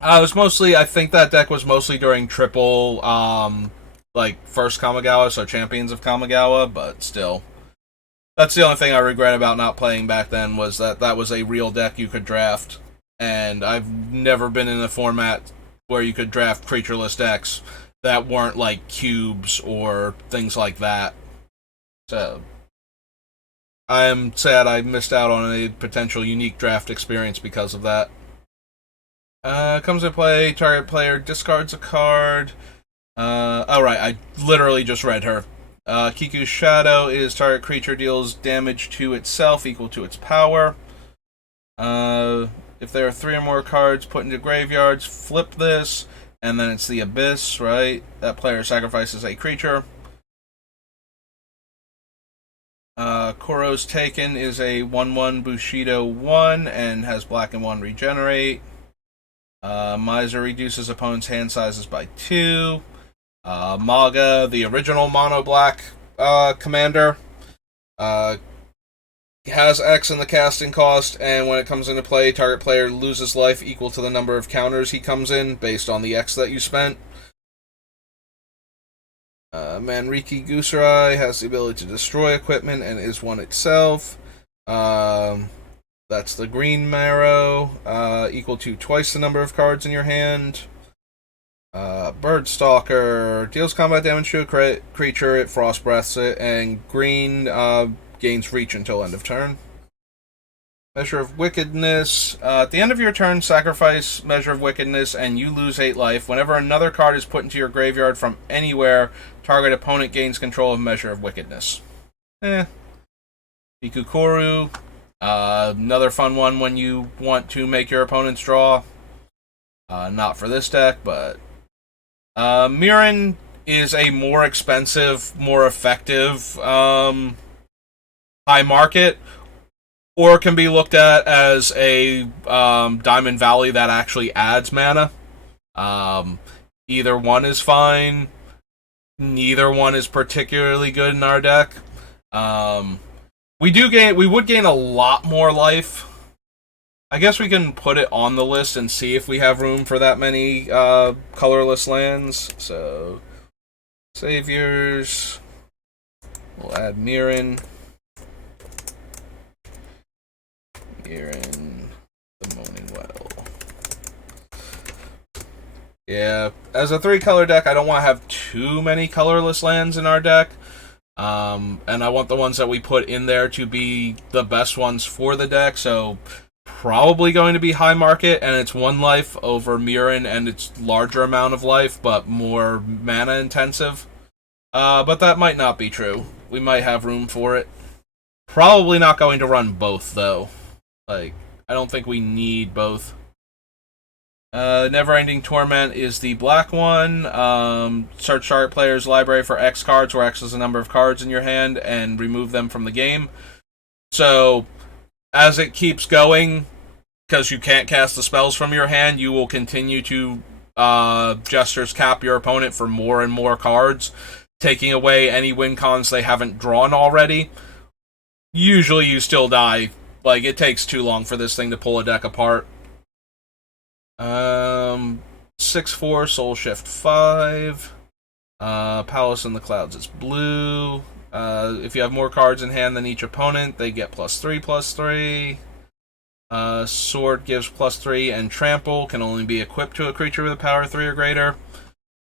I think that deck was mostly during triple, like first Kamigawa, so Champions of Kamigawa, but still. That's the only thing I regret about not playing back then, was that that was a real deck you could draft, and I've never been in a format where you could draft creatureless decks that weren't like cubes or things like that. So, I am sad I missed out on a potential unique draft experience because of that. Comes into play, target player discards a card. Right, I literally just read her. Kiku's Shadow is target creature deals damage to itself equal to its power. If there are 3 or more cards put into graveyards, flip this, and then it's the Abyss, right? That player sacrifices a creature. Koro's Taken is a 1/1 Bushido 1 and has black and 1 regenerate. Miser reduces opponent's hand sizes by 2. Maga, the original mono black commander, has X in the casting cost, and when it comes into play, target player loses life equal to the number of counters he comes in based on the X that you spent. Manriki Gusarai has the ability to destroy equipment and is one itself. That's the green marrow, equal to twice the number of cards in your hand. Birdstalker deals combat damage to a creature, it frost breaths it, and green gains reach until end of turn. Measure of Wickedness. At the end of your turn, sacrifice Measure of Wickedness and you lose 8 life. Whenever another card is put into your graveyard from anywhere, target opponent gains control of Measure of Wickedness. Ikukoru. Another fun one when you want to make your opponents draw. Not for this deck, but Mirren is a more expensive, more effective high market, or can be looked at as a Diamond Valley that actually adds mana. Either one is fine. Neither one is particularly good in our deck. We would gain a lot more life. I guess we can put it on the list and see if we have room for that many colorless lands. So, Saviors. We'll add Mirren. Mirren, the Moaning Well. Yeah, as a 3-color deck, I don't want to have too many colorless lands in our deck. And I want the ones that we put in there to be the best ones for the deck, so probably going to be High Market, and it's 1 life over Mirren, and it's larger amount of life, but more mana intensive. But that might not be true. We might have room for it. Probably not going to run both, though. Like, I don't think we need both. Never-Ending Torment is the black one. Search target player's library for X cards, where X is the number of cards in your hand, and remove them from the game. So, as it keeps going, because you can't cast the spells from your hand, you will continue to Jester's Cap your opponent for more and more cards, taking away any win cons they haven't drawn already. Usually you still die. Like, it takes too long for this thing to pull a deck apart. 6/4, Soul Shift 5. Palace in the Clouds is blue. If you have more cards in hand than each opponent, they get +3/+3. Sword gives +3, and Trample can only be equipped to a creature with a power 3 or greater.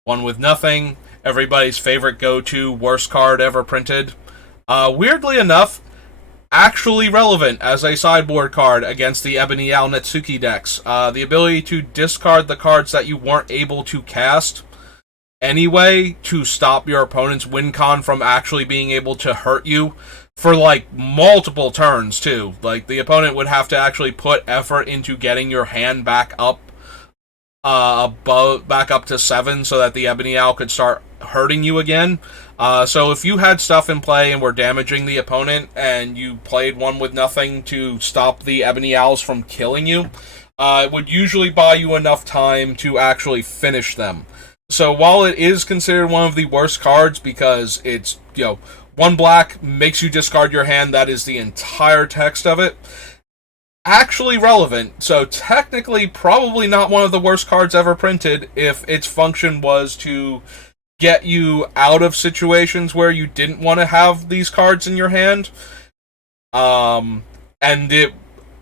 One with nothing. Everybody's favorite go-to worst card ever printed. Weirdly enough, actually relevant as a sideboard card against the Ebony Owl Netsuki decks. The ability to discard the cards that you weren't able to cast anyway to stop your opponent's win con from actually being able to hurt you for like multiple turns too. Like the opponent would have to actually put effort into getting your hand back up back up to 7 so that the Ebony Owl could start hurting you again. So if you had stuff in play and were damaging the opponent and you played one with nothing to stop the Ebony Owls from killing you, it would usually buy you enough time to actually finish them. So while it is considered one of the worst cards because it's, 1 black makes you discard your hand, that is the entire text of it, actually relevant. So technically probably not one of the worst cards ever printed if its function was to get you out of situations where you didn't want to have these cards in your hand.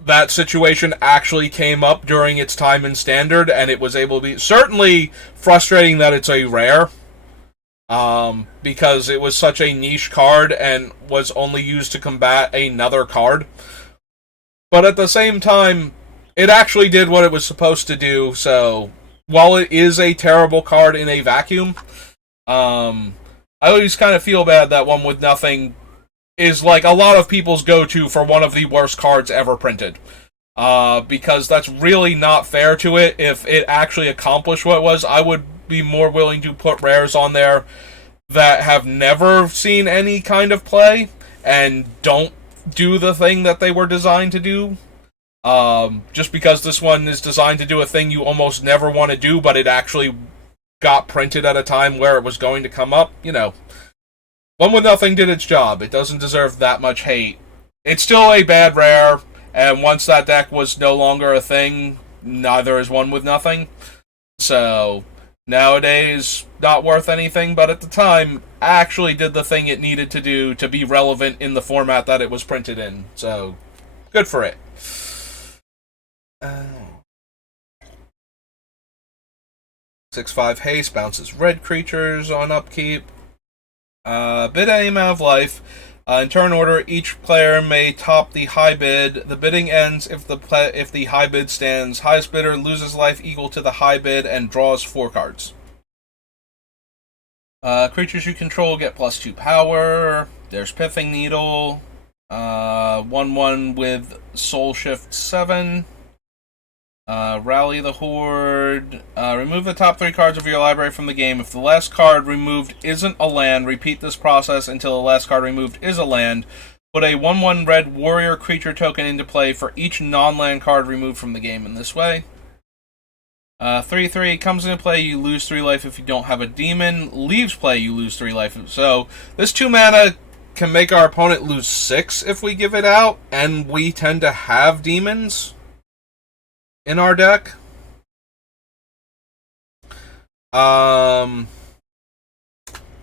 That situation actually came up during its time in Standard, and it was able to be certainly frustrating that it's a rare, because it was such a niche card and was only used to combat another card. But at the same time, it actually did what it was supposed to do, so while it is a terrible card in a vacuum, I always kind of feel bad that one with nothing is like a lot of people's go-to for one of the worst cards ever printed. Because that's really not fair to it. If it actually accomplished what it was, I would be more willing to put rares on there that have never seen any kind of play and don't do the thing that they were designed to do. Just because this one is designed to do a thing you almost never want to do, but it actually got printed at a time where it was going to come up, One with nothing did its job. It doesn't deserve that much hate. It's still a bad rare, and once that deck was no longer a thing, neither is one with nothing. So, nowadays, not worth anything, but at the time, actually did the thing it needed to do to be relevant in the format that it was printed in. So, good for it. 6/5 haste bounces red creatures on upkeep. Bid any amount of life. In turn order, each player may top the high bid. The bidding ends if the high bid stands. Highest bidder loses life equal to the high bid and draws 4 cards. Creatures you control get +2 power. There's Pithing Needle. 1/1 with Soul Shift 7. Rally the Horde. Remove the top 3 cards of your library from the game. If the last card removed isn't a land, repeat this process until the last card removed is a land. Put a 1/1 red warrior creature token into play for each non-land card removed from the game in this way. 3/3 comes into play, you lose 3 life if you don't have a demon. Leaves play, you lose 3 life. So, this 2 mana can make our opponent lose 6 if we give it out, and we tend to have demons in our deck.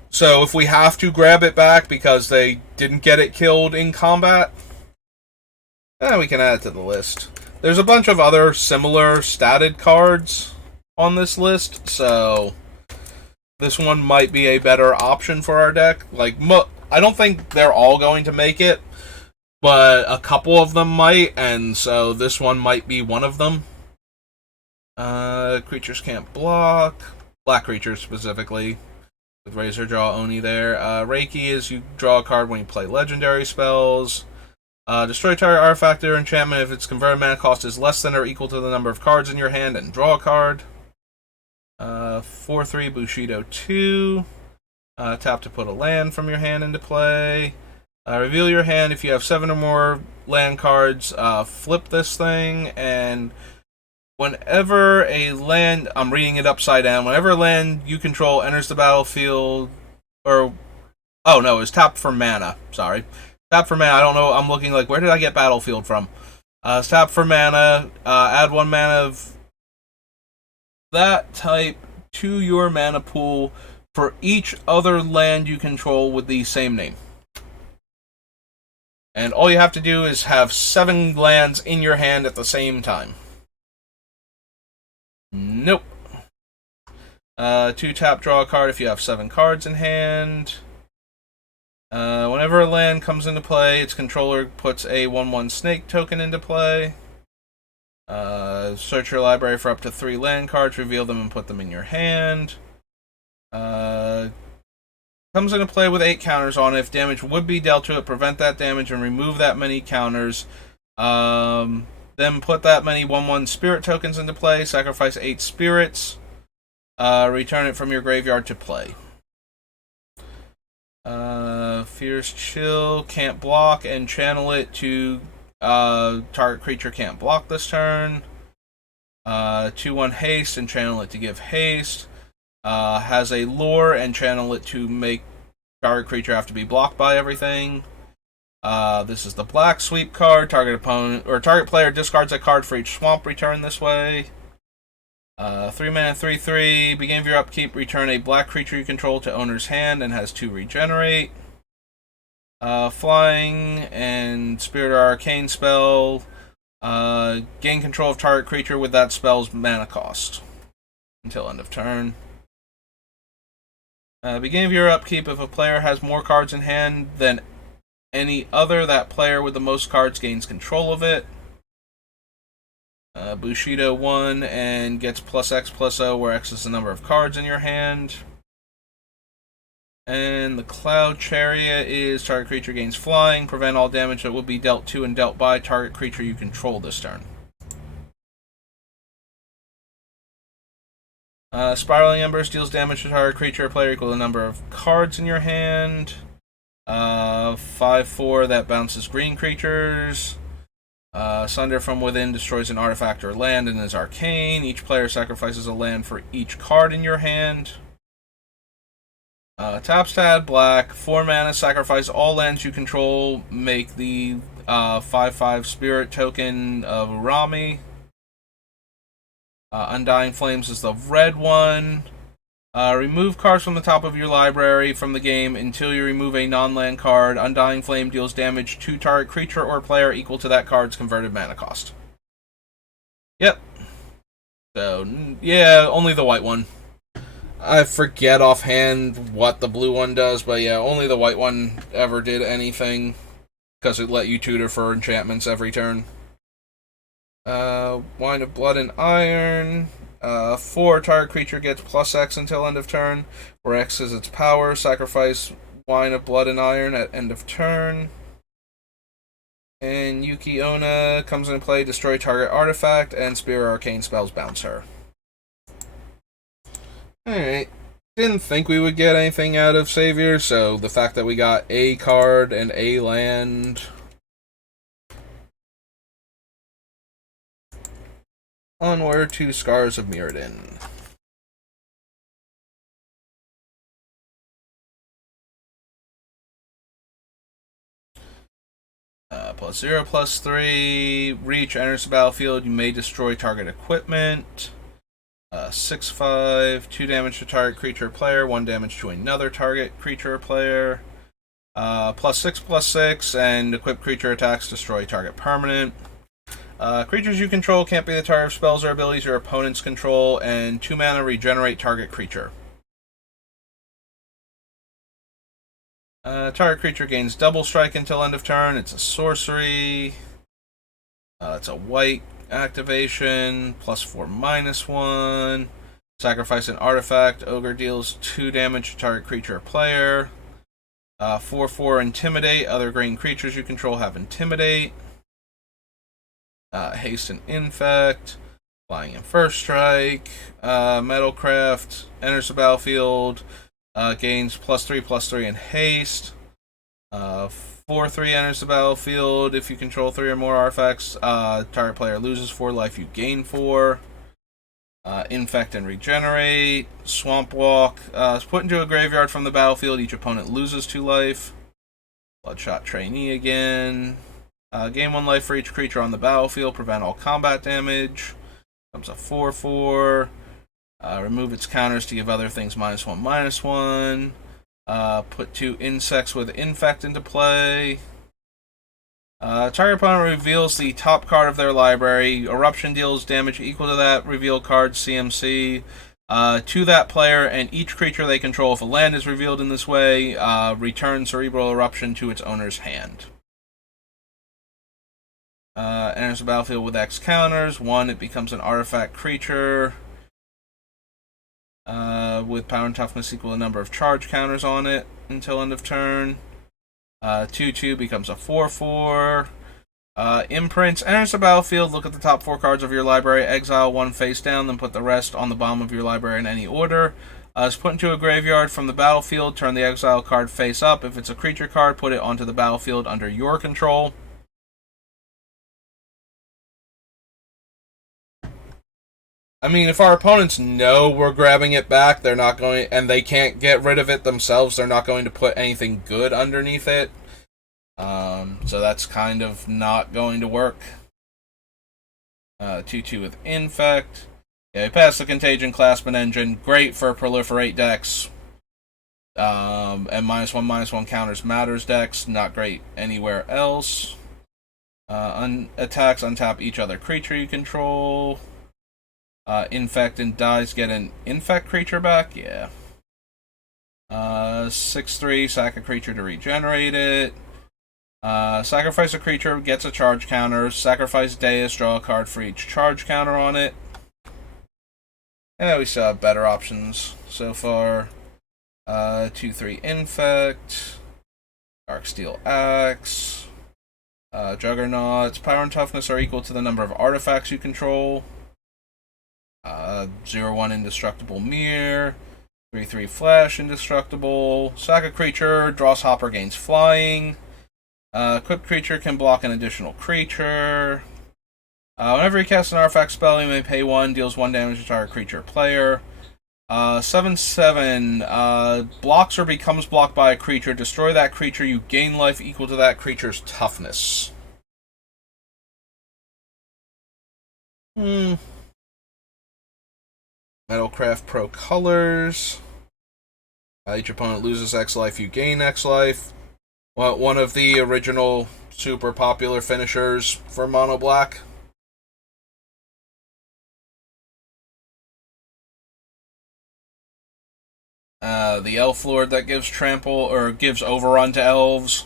So if we have to grab it back because they didn't get it killed in combat, we can add it to the list. There's a bunch of other similar statted cards on this list, so this one might be a better option for our deck. Like, I don't think they're all going to make it, but a couple of them might, and so this one might be one of them. Creatures can't block. Black creatures specifically. With Razor Jaw Oni there. Reiki is you draw a card when you play legendary spells. Destroy target artifact or enchantment if its converted mana cost is less than or equal to the number of cards in your hand and draw a card. 4/3 Bushido 2. Tap to put a land from your hand into play. Reveal your hand if you have 7 or more land cards. Flip this thing, and whenever a land, I'm reading it upside down, whenever a land you control enters the battlefield, it's tap for mana, sorry. Tap for mana, I don't know, I'm looking like, where did I get battlefield from? It's tap for mana, add 1 mana of that type to your mana pool for each other land you control with the same name. And all you have to do is have 7 lands in your hand at the same time. Nope. 2 tap, draw a card if you have 7 cards in hand. Whenever a land comes into play, its controller puts a 1/1 snake token into play. Search your library for up to 3 land cards, reveal them, and put them in your hand. Comes into play with 8 counters on it. If damage would be dealt to it, prevent that damage and remove that many counters. Then put that many 1/1 spirit tokens into play. Sacrifice 8 spirits. Return it from your graveyard to play. Fierce Chill, can't block, and channel it to target creature can't block this turn. 2/1 haste and channel it to give haste. Has a lure and channel it to make target creature have to be blocked by everything. This is the black sweep card. Target opponent or target player discards a card for each swamp return this way. 3 mana 3/3. Beginning of your upkeep, return a black creature you control to owner's hand and has 2 regenerate. Flying and Spirit or Arcane spell. Gain control of target creature with that spell's mana cost until end of turn. Beginning of your upkeep, if a player has more cards in hand than any other, that player with the most cards gains control of it. Bushido 1 and gets +X/+O, where X is the number of cards in your hand. And the Cloud Chariot is target creature gains flying, prevent all damage that will be dealt to and dealt by target creature you control this turn. Spiraling Embers deals damage to target creature or player equal to the number of cards in your hand. 5/4 that bounces green creatures. Sunder from Within destroys an artifact or land and is arcane. Each player sacrifices a land for each card in your hand. Taps to add black. 4 mana, sacrifice all lands you control. Make the 5/5 spirit token of Urami. Undying Flames is the red one. Remove cards from the top of your library from the game until you remove a non-land card. Undying Flame deals damage to target creature or player equal to that card's converted mana cost. Yep. So, yeah, only the white one. I forget offhand what the blue one does, but yeah, only the white one ever did anything, because it let you tutor for enchantments every turn. Wine of Blood and Iron. 4 target creature gets +X until end of turn, where X is its power. Sacrifice Wine of Blood and Iron at end of turn. And Yuki Onna comes into play, destroy target artifact, and Spirit Arcane spells bounce her. Alright. Didn't think we would get anything out of Savior, so the fact that we got a card and a land. Onward to Scars of Mirrodin. +0/+3. Reach enters the battlefield. You may destroy target equipment. 6/5. 2 damage to target creature or player. 1 damage to another target creature or player. +6/+6. And equipped creature attacks destroy target permanent. Creatures you control can't be the target of spells or abilities your opponents control, and 2 mana regenerate target creature. Target creature gains double strike until end of turn. It's a sorcery. It's a white activation. +4/-1. Sacrifice an artifact. Ogre deals 2 damage to target creature or player. 4/4 Intimidate. Other green creatures you control have Intimidate. Haste and Infect, Flying and First Strike, Metalcraft, enters the battlefield, gains +3/+3 in Haste, 4/3 enters the battlefield. If you control 3 or more artifacts, target player loses 4 life, you gain 4. Infect and Regenerate, Swamp Walk, is put into a graveyard from the battlefield, each opponent loses 2 life. Bloodshot Trainee again. Gain 1 life for each creature on the battlefield. Prevent all combat damage. Comes a 4/4. Remove its counters to give other things -1/-1. Put 2 insects with Infect into play. Target opponent reveals the top card of their library. Eruption deals damage equal to that revealed card's CMC. to that player and each creature they control. If a land is revealed in this way, return Cerebral Eruption to its owner's hand. Enters the battlefield with X counters. 1, it becomes an artifact creature with power and toughness equal to the number of charge counters on it until end of turn. 2/2 becomes a 4/4. Imprints enters the battlefield. Look at the top 4 cards of your library. Exile 1 face down, then put the rest on the bottom of your library in any order. It's put into a graveyard from the battlefield. Turn the exile card face up. If it's a creature card, put it onto the battlefield under your control. I mean, if our opponents know we're grabbing it back, they're not going, and they can't get rid of it themselves, they're not going to put anything good underneath it. So that's kind of not going to work. 2/2 with Infect. Yeah, we passed the Contagion Classman Engine. Great for Proliferate decks. And -1/-1 counters matters decks. Not great anywhere else. Attacks untap each other creature you control. Infect and dies get an Infect creature back. Yeah. 6/3, sack a creature to regenerate it. Sacrifice a creature, gets a charge counter. Sacrifice Deus, draw a card for each charge counter on it. Yeah, we still have better options so far. 2/3 Infect. Darksteel Axe. Juggernauts. Power and toughness are equal to the number of artifacts you control. 0/1 Indestructible Mirror. 3/3 Flash Indestructible. Sack a creature, draws Hopper, gains flying. Equipped creature can block an additional creature. Whenever you cast an artifact spell, you may pay 1, deals 1 damage to target creature or player. 7/7, blocks or becomes blocked by a creature. Destroy that creature, you gain life equal to that creature's toughness. Metalcraft Pro Colors. Each opponent loses X life, you gain X life. One of the original super popular finishers for Mono Black. The Elf Lord that gives trample or gives overrun to elves.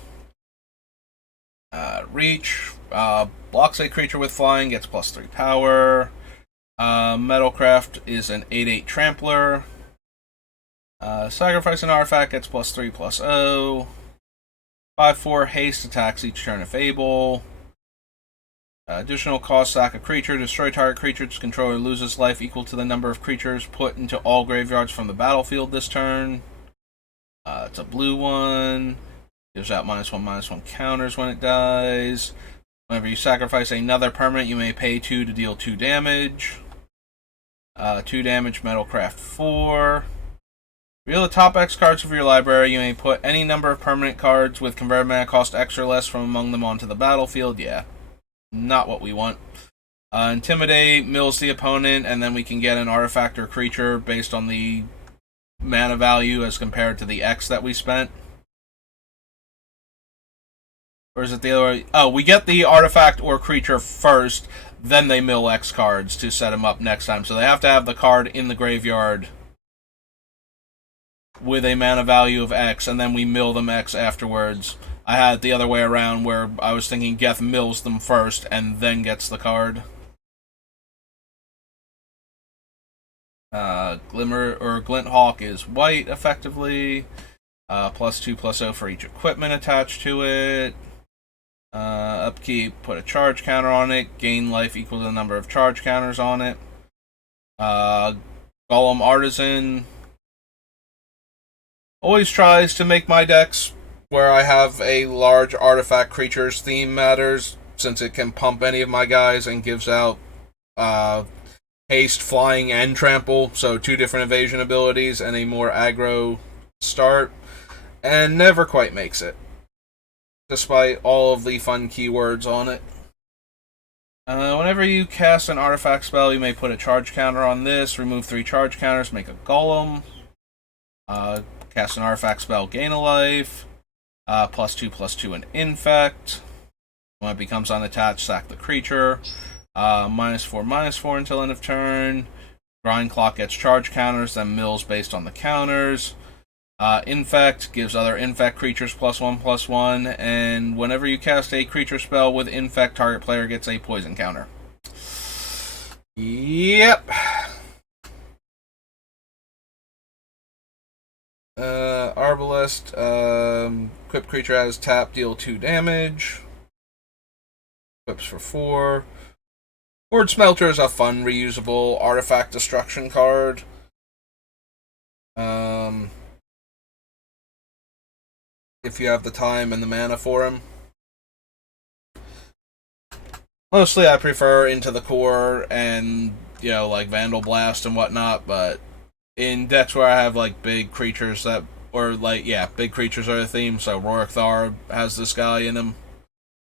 Reach. Blocks a creature with flying, gets +3 power. Metalcraft is an 8/8 trampler. Sacrifice an artifact, gets +3/+0. 5/4 haste, attacks each turn if able. Additional cost, sack a creature, destroy target creature's controller loses life equal to the number of creatures put into all graveyards from the battlefield this turn. It's a blue one. Gives out -1/-1 counters when it dies. Whenever you sacrifice another permanent, you may pay 2 to deal 2 damage. 2 damage, Metalcraft 4. Reveal the top X cards of your library. You may put any number of permanent cards with converted mana cost X or less from among them onto the battlefield. Yeah, not what we want. Intimidate, mills the opponent, and then we can get an artifact or creature based on the mana value as compared to the X that we spent. Or is it the other way? Oh, we get the artifact or creature first, then they mill X cards to set them up next time. So they have to have the card in the graveyard with a mana value of X, and then we mill them X afterwards. I had it the other way around, where I was thinking Geth mills them first, and then gets the card. Glimmer, or Glint Hawk is white, effectively. +2/+0 for each equipment attached to it. Upkeep, put a charge counter on it. Gain life equal to the number of charge counters on it. Golem Artisan always tries to make my decks where I have a large artifact creatures theme matters, since it can pump any of my guys and gives out haste, flying, and trample, so 2 different evasion abilities and a more aggro start, and never quite makes it, despite all of the fun keywords on it. Whenever you cast an artifact spell, you may put a charge counter on this, remove 3 charge counters, make a golem. Cast an artifact spell, gain a life. +2/+2 and infect. When it becomes unattached, sack the creature. -4/-4 until end of turn. Grind Clock gets charge counters, then mills based on the counters. Infect gives other infect creatures +1/+1, and whenever you cast a creature spell with infect, target player gets a poison counter. Yep. Arbalest, equipped creature has tap, deal 2 damage. Equips for 4. Horde Smelter is a fun, reusable artifact destruction card. If you have the time and the mana for him. Mostly I prefer Into the Core and, like Vandal Blast and whatnot, but in decks where I have, like, big creatures that, big creatures are the theme, so Rorikh Thar has this guy in him.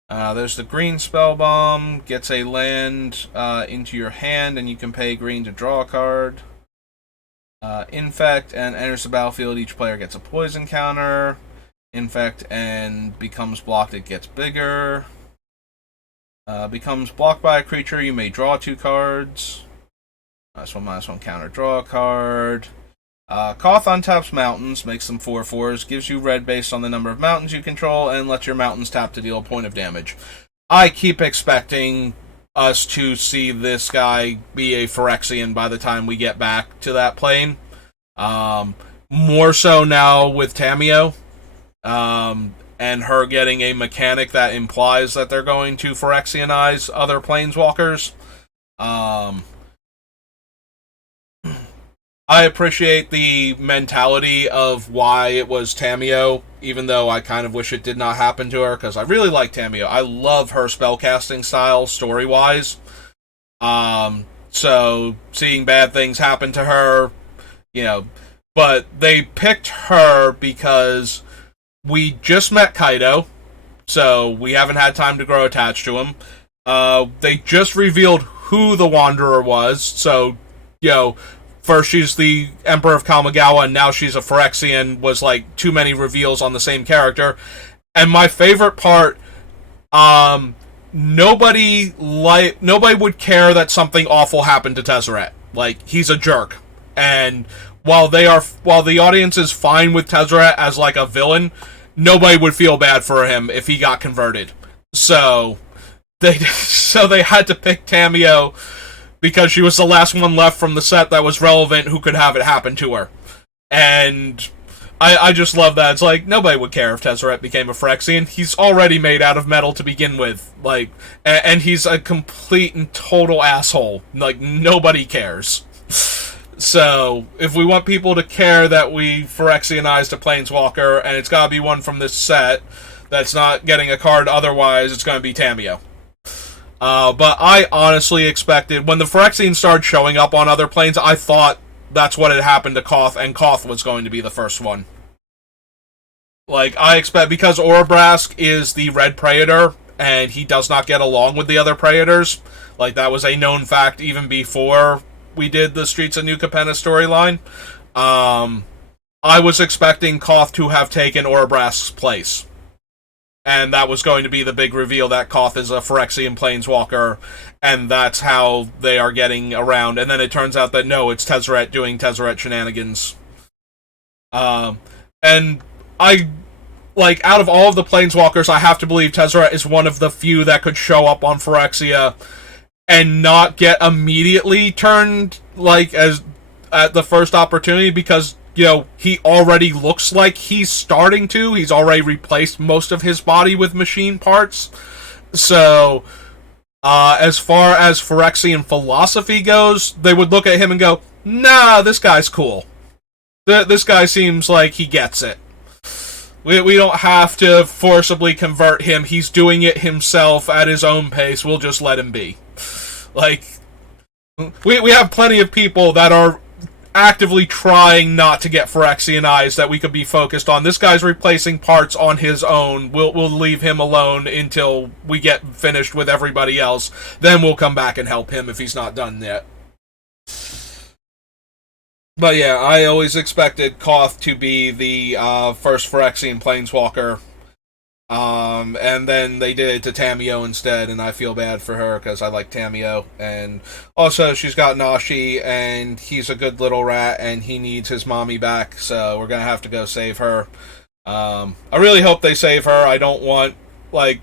There's the green Spell Bomb, gets a land into your hand, and you can pay green to draw a card. Infect, and enters the battlefield, each player gets a poison counter. Infect, and becomes blocked, it gets bigger. Becomes blocked by a creature, you may draw 2 cards. -1/-1 counter, draw a card. Koth untaps mountains, makes them 4/4s, gives you red based on the number of mountains you control, and lets your mountains tap to deal a point of damage. I keep expecting us to see this guy be a Phyrexian by the time we get back to that plane. More so now with Tamiyo. And her getting a mechanic that implies that they're going to Phyrexianize other planeswalkers. I appreciate the mentality of why it was Tamiyo, even though I kind of wish it did not happen to her, because I really like Tamiyo. I love her spellcasting style, story-wise. So, seeing bad things happen to her, but they picked her because we just met Kaido, so we haven't had time to grow attached to him. They just revealed who the Wanderer was, so, first she's the Emperor of Kamigawa, and now she's a Phyrexian, was like too many reveals on the same character. And my favorite part, nobody would care that something awful happened to Tezzeret. Like, he's a jerk. And while the audience is fine with Tezzeret as like a villain, nobody would feel bad for him if he got converted. So they had to pick Tamiyo because she was the last one left from the set that was relevant who could have it happen to her. And I just love that. It's like, nobody would care if Tezzeret became a Phyrexian. He's already made out of metal to begin with. Like, and he's a complete and total asshole. Like, nobody cares. So, if we want people to care that we Phyrexianized a Planeswalker, and it's gotta be one from this set that's not getting a card otherwise, it's gonna be Tamiyo. But I honestly expected, when the Phyrexians started showing up on other planes, I thought that's what had happened to Koth, and Koth was going to be the first one. Like, I expect, because Orabrask is the red Praetor, and he does not get along with the other Praetors, like, that was a known fact even before we did the Streets of New Capenna storyline. I was expecting Koth to have taken Orabrask's place. And that was going to be the big reveal that Koth is a Phyrexian Planeswalker, and that's how they are getting around. And then it turns out that no, it's Tezzeret doing Tezzeret shenanigans. And I, like, out of all of the Planeswalkers, I have to believe Tezzeret is one of the few that could show up on Phyrexia and not get immediately turned, like, as at the first opportunity, because, he already looks like he's starting to. He's already replaced most of his body with machine parts. So, as far as Phyrexian philosophy goes, they would look at him and go, nah, this guy's cool. This guy seems like he gets it. We don't have to forcibly convert him. He's doing it himself at his own pace. We'll just let him be. Like, we have plenty of people that are actively trying not to get Phyrexianized that we could be focused on. This guy's replacing parts on his own. We'll leave him alone until we get finished with everybody else. Then we'll come back and help him if he's not done yet. But yeah, I always expected Koth to be the first Phyrexian Planeswalker. And then they did it to Tamio instead, and I feel bad for her because I like Tamio. And also, she's got Nashi, and he's a good little rat, and he needs his mommy back, so we're gonna have to go save her. I really hope they save her. Like,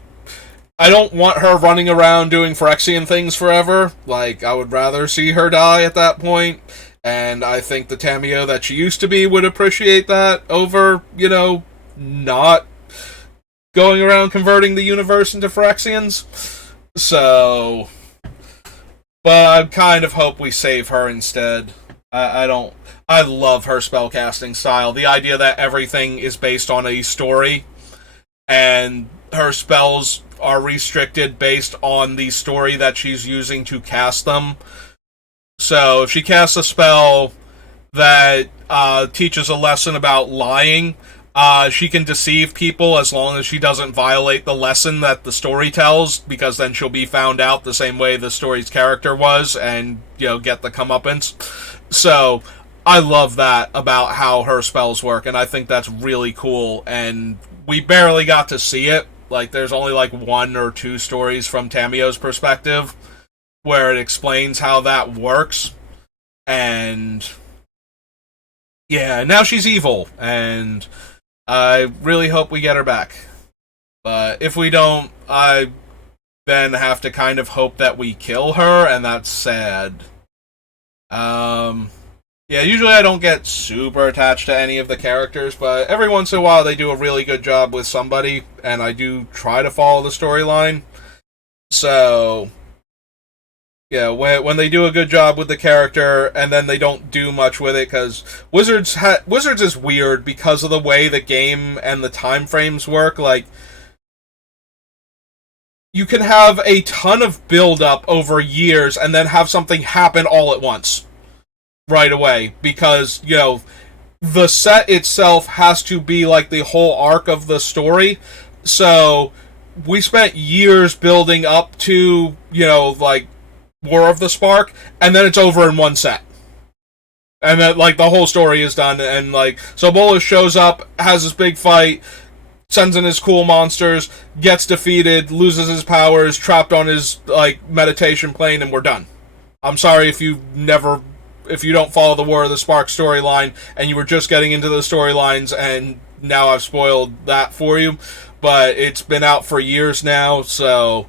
I don't want her running around doing Phyrexian things forever. Like, I would rather see her die at that point. And I think the Tamio that she used to be would appreciate that over, not going around converting the universe into Phyrexians. So, but I kind of hope we save her instead. I don't. I love her spellcasting style. The idea that everything is based on a story and her spells are restricted based on the story that she's using to cast them. So if she casts a spell that teaches a lesson about lying, she can deceive people as long as she doesn't violate the lesson that the story tells, because then she'll be found out the same way the story's character was and, get the comeuppance. So I love that about how her spells work, and I think that's really cool, and we barely got to see it. Like, there's only like 1 or 2 stories from Tamio's perspective where it explains how that works. And yeah, now she's evil, and I really hope we get her back. But if we don't, I then have to kind of hope that we kill her, and that's sad. Yeah, usually I don't get super attached to any of the characters, but every once in a while they do a really good job with somebody, and I do try to follow the storyline. So, yeah, when they do a good job with the character, and then they don't do much with it, because Wizards is weird because of the way the game and the time frames work. Like, you can have a ton of build-up over years, and then have something happen all at once. Right away, because, the set itself has to be like the whole arc of the story. So, we spent years building up to, like, War of the Spark, and then it's over in one set. And then, like, the whole story is done, and, like, so Bullies shows up, has this big fight, sends in his cool monsters, gets defeated, loses his powers, trapped on his, like, meditation plane, and we're done. I'm sorry if you don't follow the War of the Spark storyline, and you were just getting into the storylines, and now I've spoiled that for you. But it's been out for years now, so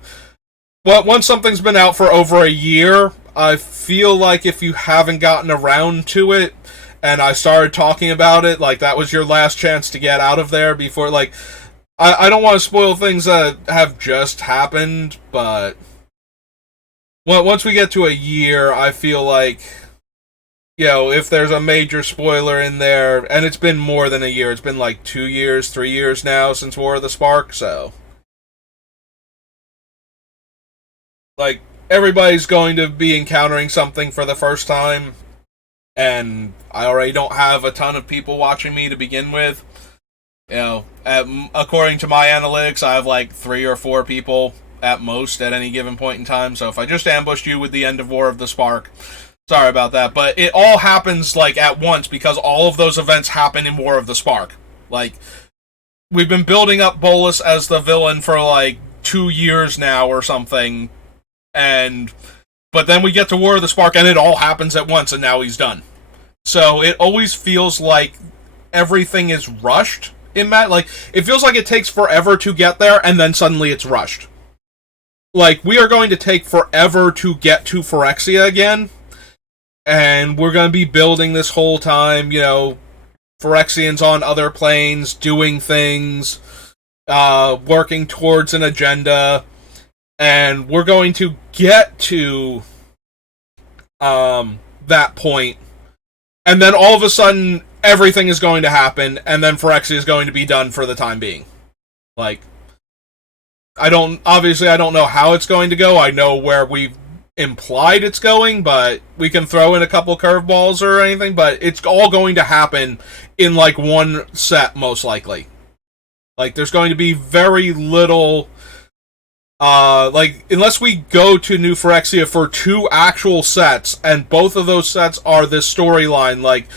once something's been out for over a year, I feel like if you haven't gotten around to it, and I started talking about it, like, that was your last chance to get out of there before, like, I don't want to spoil things that have just happened, but once we get to a year, I feel like, if there's a major spoiler in there, and it's been more than a year, it's been like 2 years, 3 years now since War of the Spark, so, like, everybody's going to be encountering something for the first time, and I already don't have a ton of people watching me to begin with. According to my analytics, I have like 3 or 4 people at most at any given point in time, so if I just ambushed you with the end of War of the Spark, sorry about that, but it all happens, like, at once, because all of those events happen in War of the Spark. Like, we've been building up Bolus as the villain for, like, 2 years now or something, but then we get to War of the Spark, and it all happens at once, and now he's done. So it always feels like everything is rushed in that. Like, it feels like it takes forever to get there, and then suddenly it's rushed. Like, we are going to take forever to get to Phyrexia again, and we're going to be building this whole time, Phyrexians on other planes, doing things, working towards an agenda, and we're going to get to that point, and then all of a sudden, everything is going to happen, and then Phyrexia is going to be done for the time being. Like, I don't know how it's going to go. I know where we've implied it's going, but we can throw in a couple curveballs or anything, but it's all going to happen in, like, one set, most likely. Like, there's going to be very little, unless we go to New Phyrexia for 2 actual sets, and both of those sets are this storyline, like,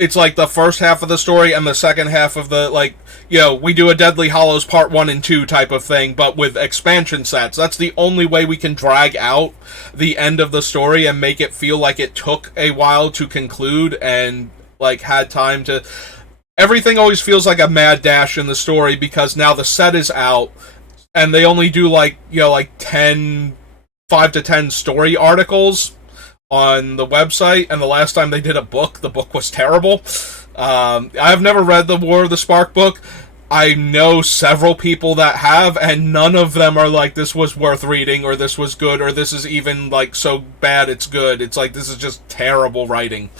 it's like the first half of the story and the second half of the, like, we do a Deadly Hollows part 1 and 2 type of thing, but with expansion sets. That's the only way we can drag out the end of the story and make it feel like it took a while to conclude and, like, had time to... Everything always feels like a mad dash in the story because now the set is out and they only do, like, 5 to 10 story articles on the website, and the last time they did a book, the book was terrible. I've never read the War of the Spark book. I know several people that have, and none of them are like, this was worth reading, or this was good, or this is even, like, so bad it's good. It's like, this is just terrible writing.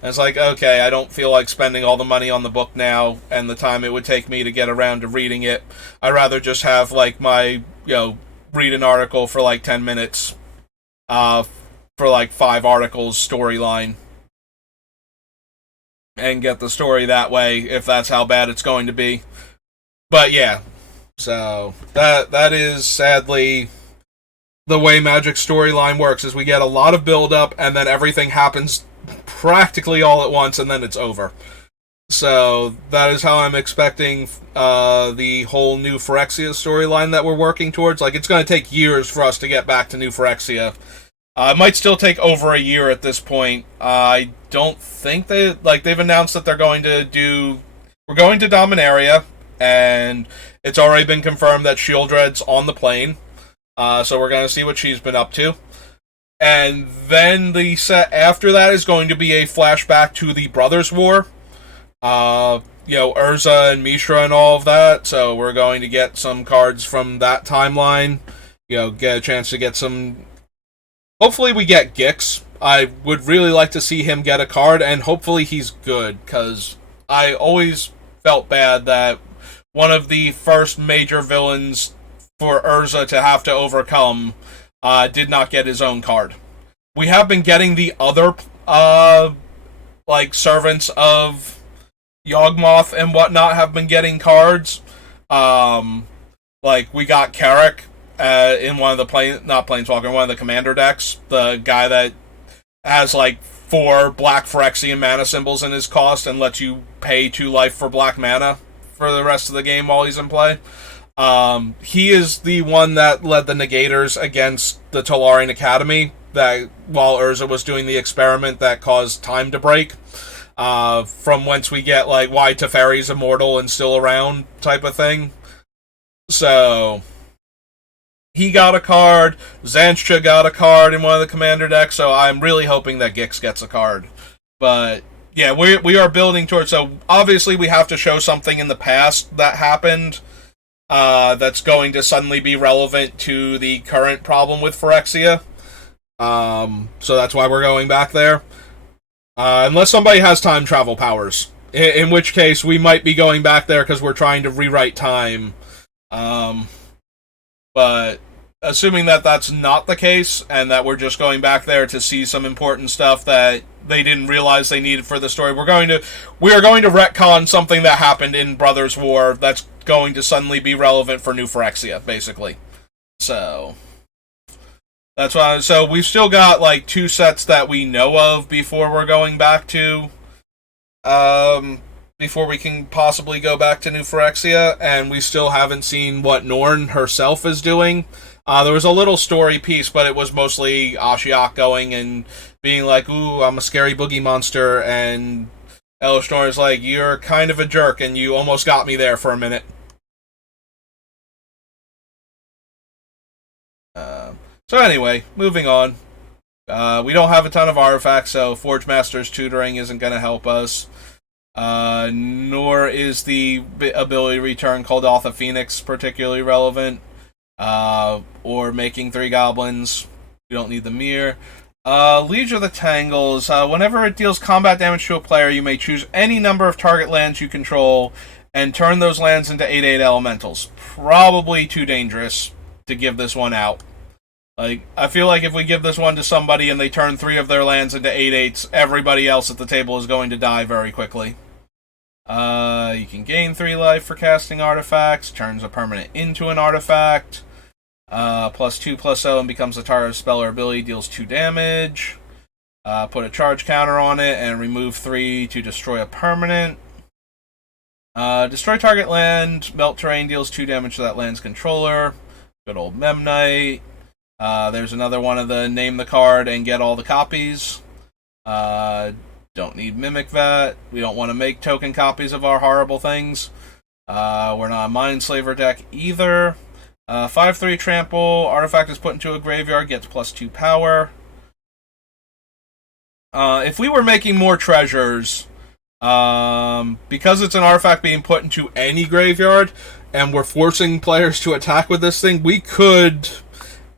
And it's like, okay, I don't feel like spending all the money on the book now, and the time it would take me to get around to reading it. I'd rather just have, like, my, read an article for, like, 10 minutes, for, like, 5 articles storyline, and get the story that way, if that's how bad it's going to be. But yeah, so that is sadly the way Magic's storyline works, is we get a lot of build up and then everything happens practically all at once and then it's over. So that is how I'm expecting the whole New Phyrexia storyline that we're working towards. Like, it's going to take years for us to get back to New Phyrexia. It might still take over a year at this point. I don't think they've announced that they're going to do... We're going to Dominaria, and it's already been confirmed that Shieldred's on the plane. So we're going to see what she's been up to. And then the set after that is going to be a flashback to the Brothers' War. Urza and Mishra and all of that. So we're going to get some cards from that timeline. Get a chance to get some... Hopefully we get Gix. I would really like to see him get a card, and hopefully he's good, because I always felt bad that one of the first major villains for Urza to have to overcome did not get his own card. We have been getting the other, servants of Yawgmoth and whatnot have been getting cards. We got Carrick in one of the one of the commander decks. The guy that has, 4 black Phyrexian mana symbols in his cost and lets you pay 2 life for black mana for the rest of the game while he's in play. He is the one that led the Negators against the Tolarian Academy, that while Urza was doing the experiment that caused time to break. From whence we get, why Teferi's immortal and still around type of thing. So... he got a card, Zanstra got a card in one of the commander decks, so I'm really hoping that Gix gets a card. But, yeah, we are building towards... So, obviously, we have to show something in the past that happened that's going to suddenly be relevant to the current problem with Phyrexia. So that's why we're going back there. Unless somebody has time travel powers. In which case, we might be going back there because we're trying to rewrite time. But assuming that that's not the case, and that we're just going back there to see some important stuff that they didn't realize they needed for the story, we are going to retcon something that happened in Brothers' War that's going to suddenly be relevant for New Phyrexia, basically. So that's why. So we've still got 2 sets that we know of before we're going back to. Before we can possibly go back to New Phyrexia, and we still haven't seen what Norn herself is doing. There was a little story piece, but it was mostly Ashiok going and being like, ooh, I'm a scary boogie monster, and Elesh Norn is like, you're kind of a jerk, and you almost got me there for a minute. So anyway, moving on. We don't have a ton of artifacts, so Forge Master's tutoring isn't going to help us. Nor is the ability return called Alpha Phoenix particularly relevant. Or making 3 goblins. We don't need the mirror. Liege of the Tangles. Whenever it deals combat damage to a player, you may choose any number of target lands you control and turn those lands into 8/8 elementals. Probably too dangerous to give this one out. I feel like if we give this one to somebody and they turn 3 of their lands into 8/8s, everybody else at the table is going to die very quickly. You can gain 3 life for casting artifacts, turns a permanent into an artifact, +2/+0 and becomes a target spell or ability, deals 2 damage. Put a charge counter on it and remove 3 to destroy a permanent. Destroy target land. Melt terrain deals 2 damage to that land's controller. Good old Memnite. There's another one of the name the card and get all the copies. Don't need Mimic Vat. We don't want to make token copies of our horrible things. We're not a Mindslaver deck either. 5/3 trample. Artifact is put into a graveyard, gets +2 power. If we were making more treasures, because it's an artifact being put into any graveyard, and we're forcing players to attack with this thing, we could,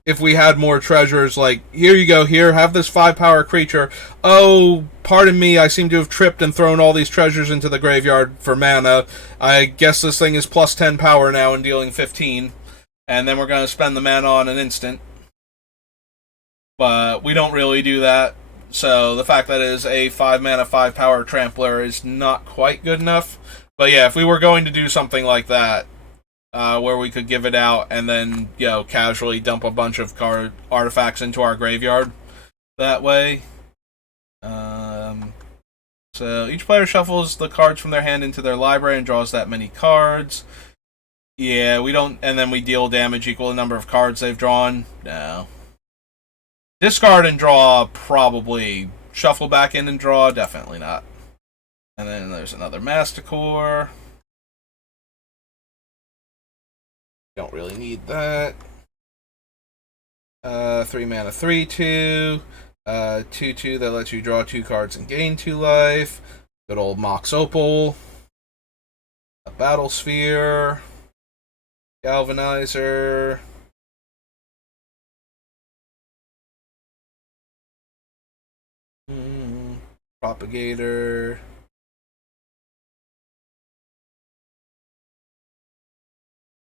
if we had more treasures, like, here you go, here, have this 5 power creature. Oh, pardon me, I seem to have tripped and thrown all these treasures into the graveyard for mana. I guess this thing is +10 power now and dealing 15. And then we're going to spend the mana on an instant. But we don't really do that. So the fact that it is a 5 mana, 5 power trampler is not quite good enough. But yeah, if we were going to do something like that, where we could give it out and then, casually dump a bunch of card artifacts into our graveyard that way. So each player shuffles the cards from their hand into their library and draws that many cards. Yeah, we don't, and then we deal damage equal to the number of cards they've drawn. No. Discard and draw, probably. Shuffle back in and draw, definitely not. And then there's another Masticore. Don't really need that. 3 mana, 3/2. 2/2 that lets you draw 2 cards and gain 2 life. Good old Mox Opal. A Battle Sphere. Galvanizer. Propagator.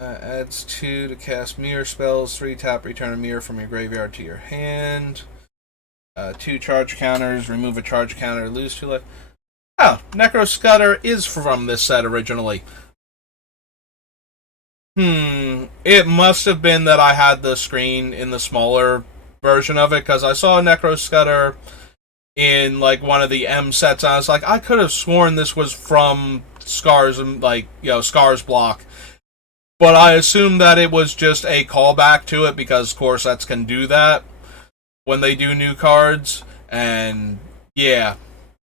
Adds 2 to cast mirror spells. 3 tap, return a mirror from your graveyard to your hand. 2 charge counters, remove a charge counter, lose 2 life. Oh, Necro Scudder is from this set originally. It must have been that I had the screen in the smaller version of it, because I saw Necro Scudder in, like, one of the M sets, and I was like, I could have sworn this was from Scars, and, like, Scars block. But I assumed that it was just a callback to it, because core sets can do that when they do new cards. And, yeah,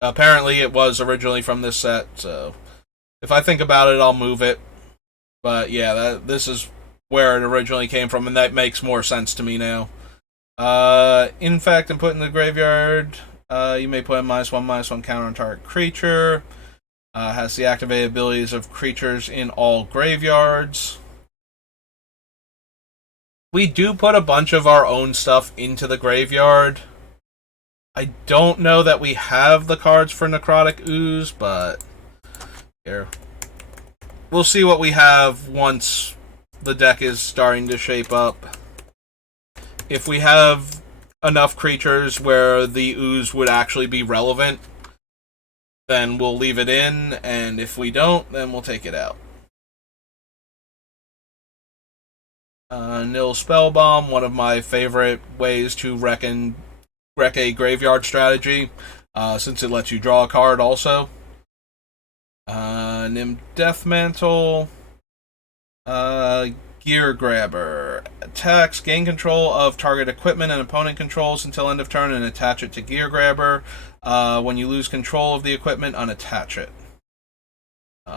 apparently it was originally from this set, so if I think about it, I'll move it. But yeah, this is where it originally came from, and that makes more sense to me now. Infect and put in the graveyard. You may put a -1/-1 counter on target creature. Has the activated abilities of creatures in all graveyards. We do put a bunch of our own stuff into the graveyard. I don't know that we have the cards for Necrotic Ooze, but here. We'll see what we have once the deck is starting to shape up. If we have enough creatures where the ooze would actually be relevant, then we'll leave it in, and if we don't, then we'll take it out. Nil Spellbomb, one of my favorite ways to wreck a graveyard strategy, since it lets you draw a card also. Nim Deathmantle. Gear Grabber. Attacks, gain control of target equipment and opponent controls until end of turn and attach it to Gear Grabber. When you lose control of the equipment, unattach it.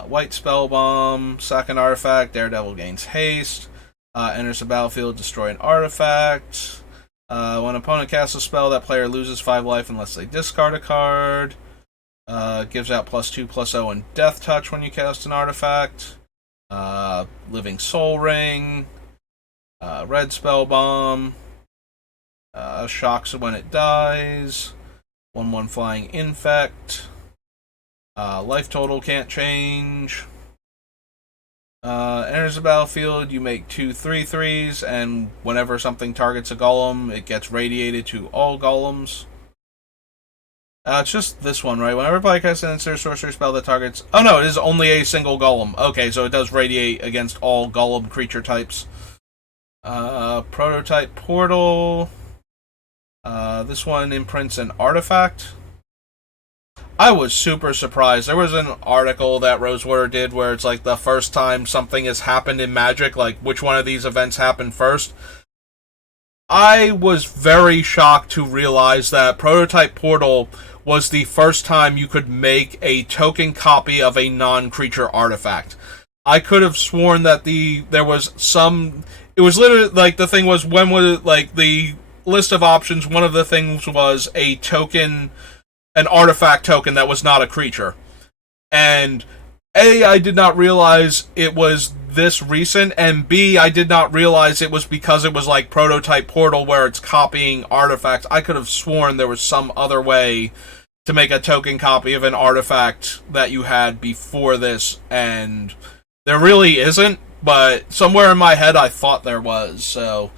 White Spellbomb. Sack an artifact. Daredevil gains haste. Enters the battlefield, destroy an artifact. When opponent casts a spell, that player loses 5 life unless they discard a card. Gives out +2/+0 and Death Touch when you cast an artifact. Living Soul Ring. Red Spellbomb. Shocks when it dies. 1/1 Flying Infect. Life total can't change. Enters the battlefield, you make 2 3/3s, and whenever something targets a golem, it gets radiated to all golems. It's just this one, right? Whenever player casts an instant sorcery spell that targets... Oh no, it is only a single golem. Okay, so it does radiate against all golem creature types. Prototype Portal. This one imprints an artifact. I was super surprised. There was an article that Rosewater did where it's like the first time something has happened in Magic, like which one of these events happened first. I was very shocked to realize that Prototype Portal was the first time you could make a token copy of a non-creature artifact. I could have sworn that there was some. It was literally like the thing was when was it, like the list of options. One of the things was a token, an artifact token that was not a creature, and A, I did not realize it was this recent, and B, I did not realize it was because it was like Prototype Portal where it's copying artifacts. I could have sworn there was some other way to make a token copy of an artifact that you had before this, and there really isn't, but somewhere in my head I thought there was, so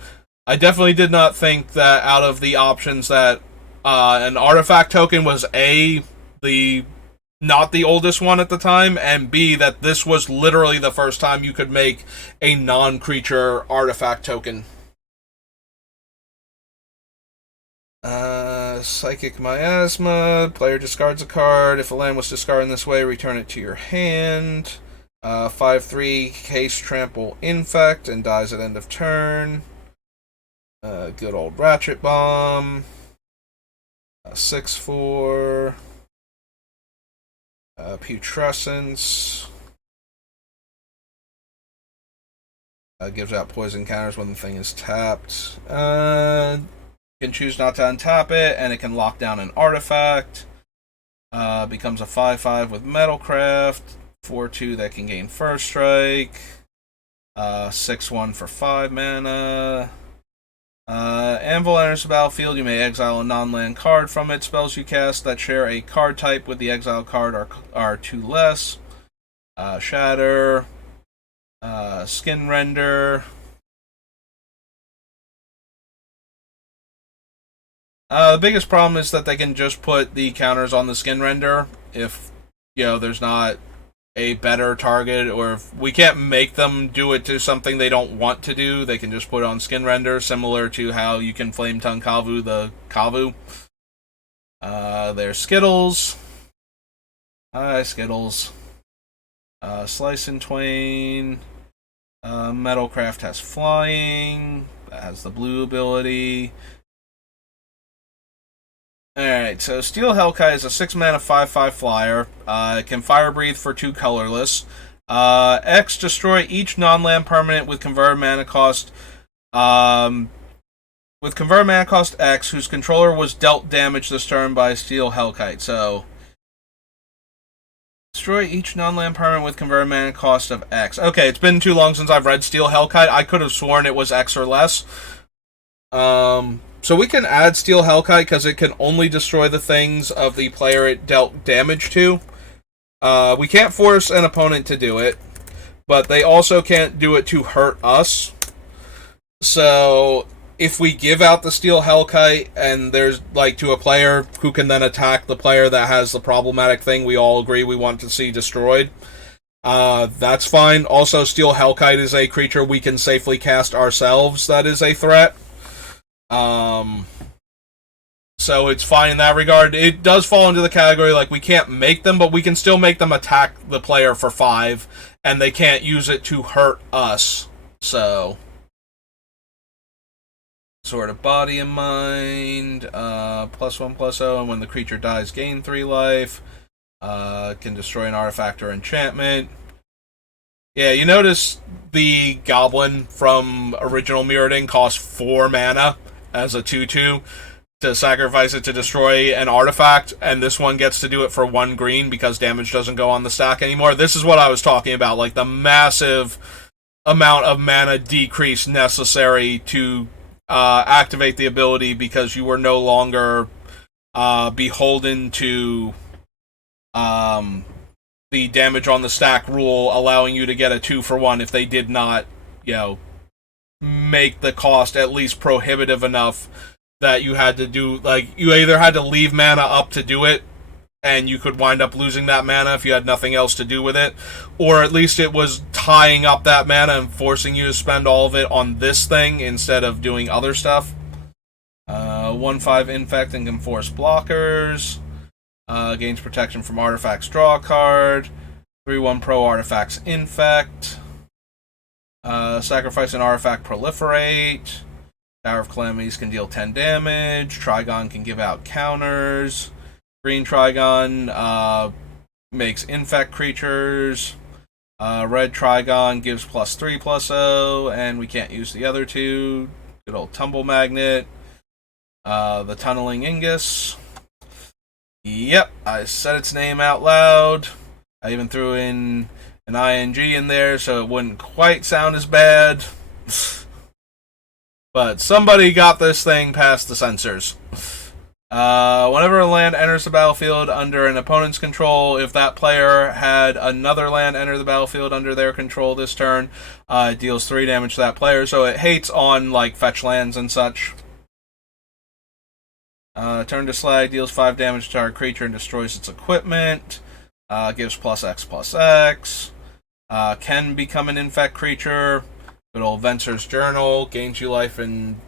I definitely did not think that out of the options that an artifact token was A, the not the oldest one at the time, and B, that this was literally the first time you could make a non-creature artifact token. Psychic Miasma. Player discards a card. If a land was discarded in this way, return it to your hand. 5/3, Haste, Trample, Infect, and dies at end of turn. Good old Ratchet Bomb. 6/4. Putrescence. Gives out poison counters when the thing is tapped. Can choose not to untap it, and it can lock down an artifact. Becomes a 5/5 with Metalcraft. 4/2 that can gain First Strike. 6/1 for 5 mana. Anvil enters the battlefield. You may exile a non-land card from it. Spells you cast that share a card type with the exile card are 2 less. Shatter. Skin Render. The biggest problem is that they can just put the counters on the Skin Render if, there's not a better target, or if we can't make them do it to something they don't want to do, they can just put it on Skin Render, similar to how you can Flame Tongue Kavu the Kavu. There's Skittles. Hi, Skittles. Slice and Twain. Metalcraft has Flying. That has the blue ability. Alright, so Steel Hellkite is a 6 mana 5/5 flyer. It can Fire Breathe for 2 colorless. X, destroy each non-land permanent with converted mana cost. With converted mana cost X, whose controller was dealt damage this turn by Steel Hellkite. So, destroy each non-land permanent with converted mana cost of X. Okay, it's been too long since I've read Steel Hellkite. I could have sworn it was X or less. So we can add Steel Hellkite because it can only destroy the things of the player it dealt damage to. We can't force an opponent to do it, but they also can't do it to hurt us. So if we give out the Steel Hellkite and there's to a player who can then attack the player that has the problematic thing we all agree we want to see destroyed, that's fine. Also, Steel Hellkite is a creature we can safely cast ourselves that is a threat. So it's fine in that regard. It does fall into the category we can't make them, but we can still make them attack the player for 5, and they can't use it to hurt us. So, Sword of Body and Mind, +1/+0, and when the creature dies, gain 3 life. Can destroy an artifact or enchantment. Yeah, you notice the Goblin from original Mirrodin costs 4 mana as a 2/2 to sacrifice it to destroy an artifact, and this one gets to do it for 1 green because damage doesn't go on the stack anymore. This is what I was talking about, the massive amount of mana decrease necessary to activate the ability because you were no longer beholden to the damage on the stack rule, allowing you to get a 2-for-1 if they did not, make the cost at least prohibitive enough that you had to do, you either had to leave mana up to do it, and you could wind up losing that mana if you had nothing else to do with it, or at least it was tying up that mana and forcing you to spend all of it on this thing instead of doing other stuff. 1/5 infect and can force blockers. Gains protection from artifacts, draw a card. 3/1 pro artifacts infect. Sacrifice an artifact, proliferate. Tower of Calamities can deal 10 damage. Trigon can give out counters. Green Trigon makes infect creatures. Red Trigon gives +3/+0, and we can't use the other two. Good old Tumble Magnet. The Tunneling Ingus. Yep, I said its name out loud. I even threw in an ing in there so it wouldn't quite sound as bad. But somebody got this thing past the censors. Whenever a land enters the battlefield under an opponent's control, if that player had another land enter the battlefield under their control this turn, it deals 3 damage to that player. So it hates on like fetch lands and such. Turn to Slag, deals 5 damage to our creature and destroys its equipment. Gives +X/+X. Can become an infect creature. Good old Venser's Journal. Gains you life and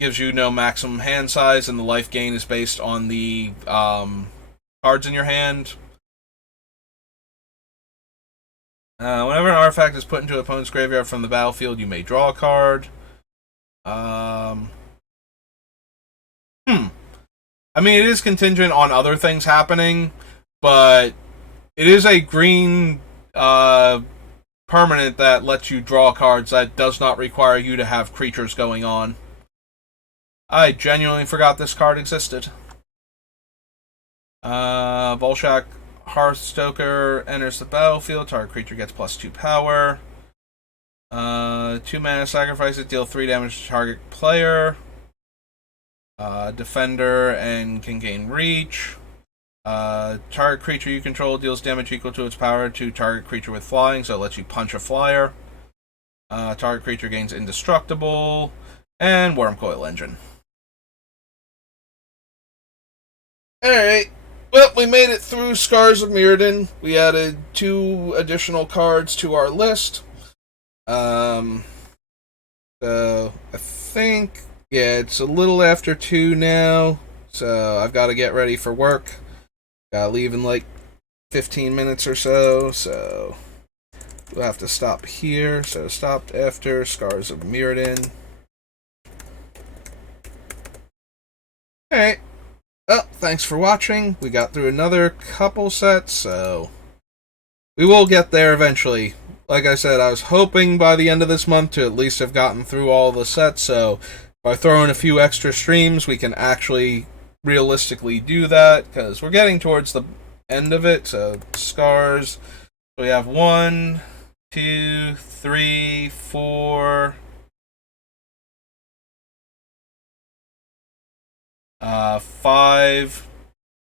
gives you no maximum hand size, and the life gain is based on the cards in your hand. Whenever an artifact is put into an opponent's graveyard from the battlefield, you may draw a card. I mean, it is contingent on other things happening, but it is a green permanent that lets you draw cards that does not require you to have creatures going on. I genuinely forgot this card existed. Volshak Hearthstoker enters the battlefield. Target creature gets +2 power. 2 mana, sacrifice it, deal 3 damage to target player. Defender and can gain reach. Target creature you control deals damage equal to its power to target creature with flying, so it lets you punch a flyer. Target creature gains indestructible. And Wormcoil Engine. Alright. Well, we made it through Scars of Mirrodin. We added 2 additional cards to our list. So I think, yeah, it's a little after 2 now. So I've got to get ready for work. Gotta leave in like 15 minutes or so. So we'll have to stop here. So stopped after Scars of Mirrodin. Alright. Well, thanks for watching. We got through another couple sets, so we will get there eventually. Like I said, I was hoping by the end of this month to at least have gotten through all the sets, so by throwing a few extra streams, we can actually realistically do that, because we're getting towards the end of it. So, Scars. We have 1, 2, 3, 4... 5,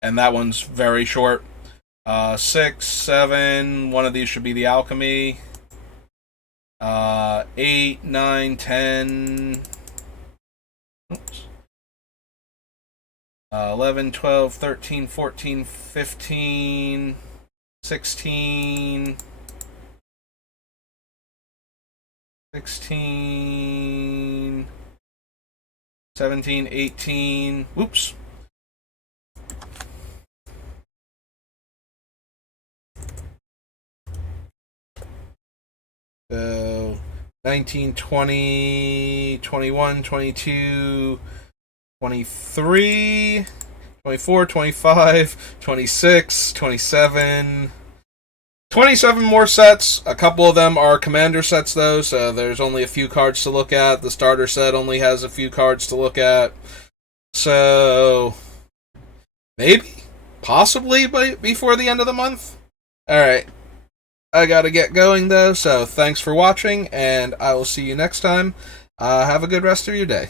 and that one's very short. 6, 7, one of these should be the Alchemy. 8, 9, 10. Oops. 11, 12, 13, 14, 15, 16, 16, 17, 18, whoops. So 19, 20, 21, 22, 23, 24, 25, 26, 27, 27 more sets. A couple of them are commander sets, though, so there's only a few cards to look at. The starter set only has a few cards to look at. So, maybe, possibly before the end of the month. Alright, I gotta get going, though, so thanks for watching, and I will see you next time. Have a good rest of your day.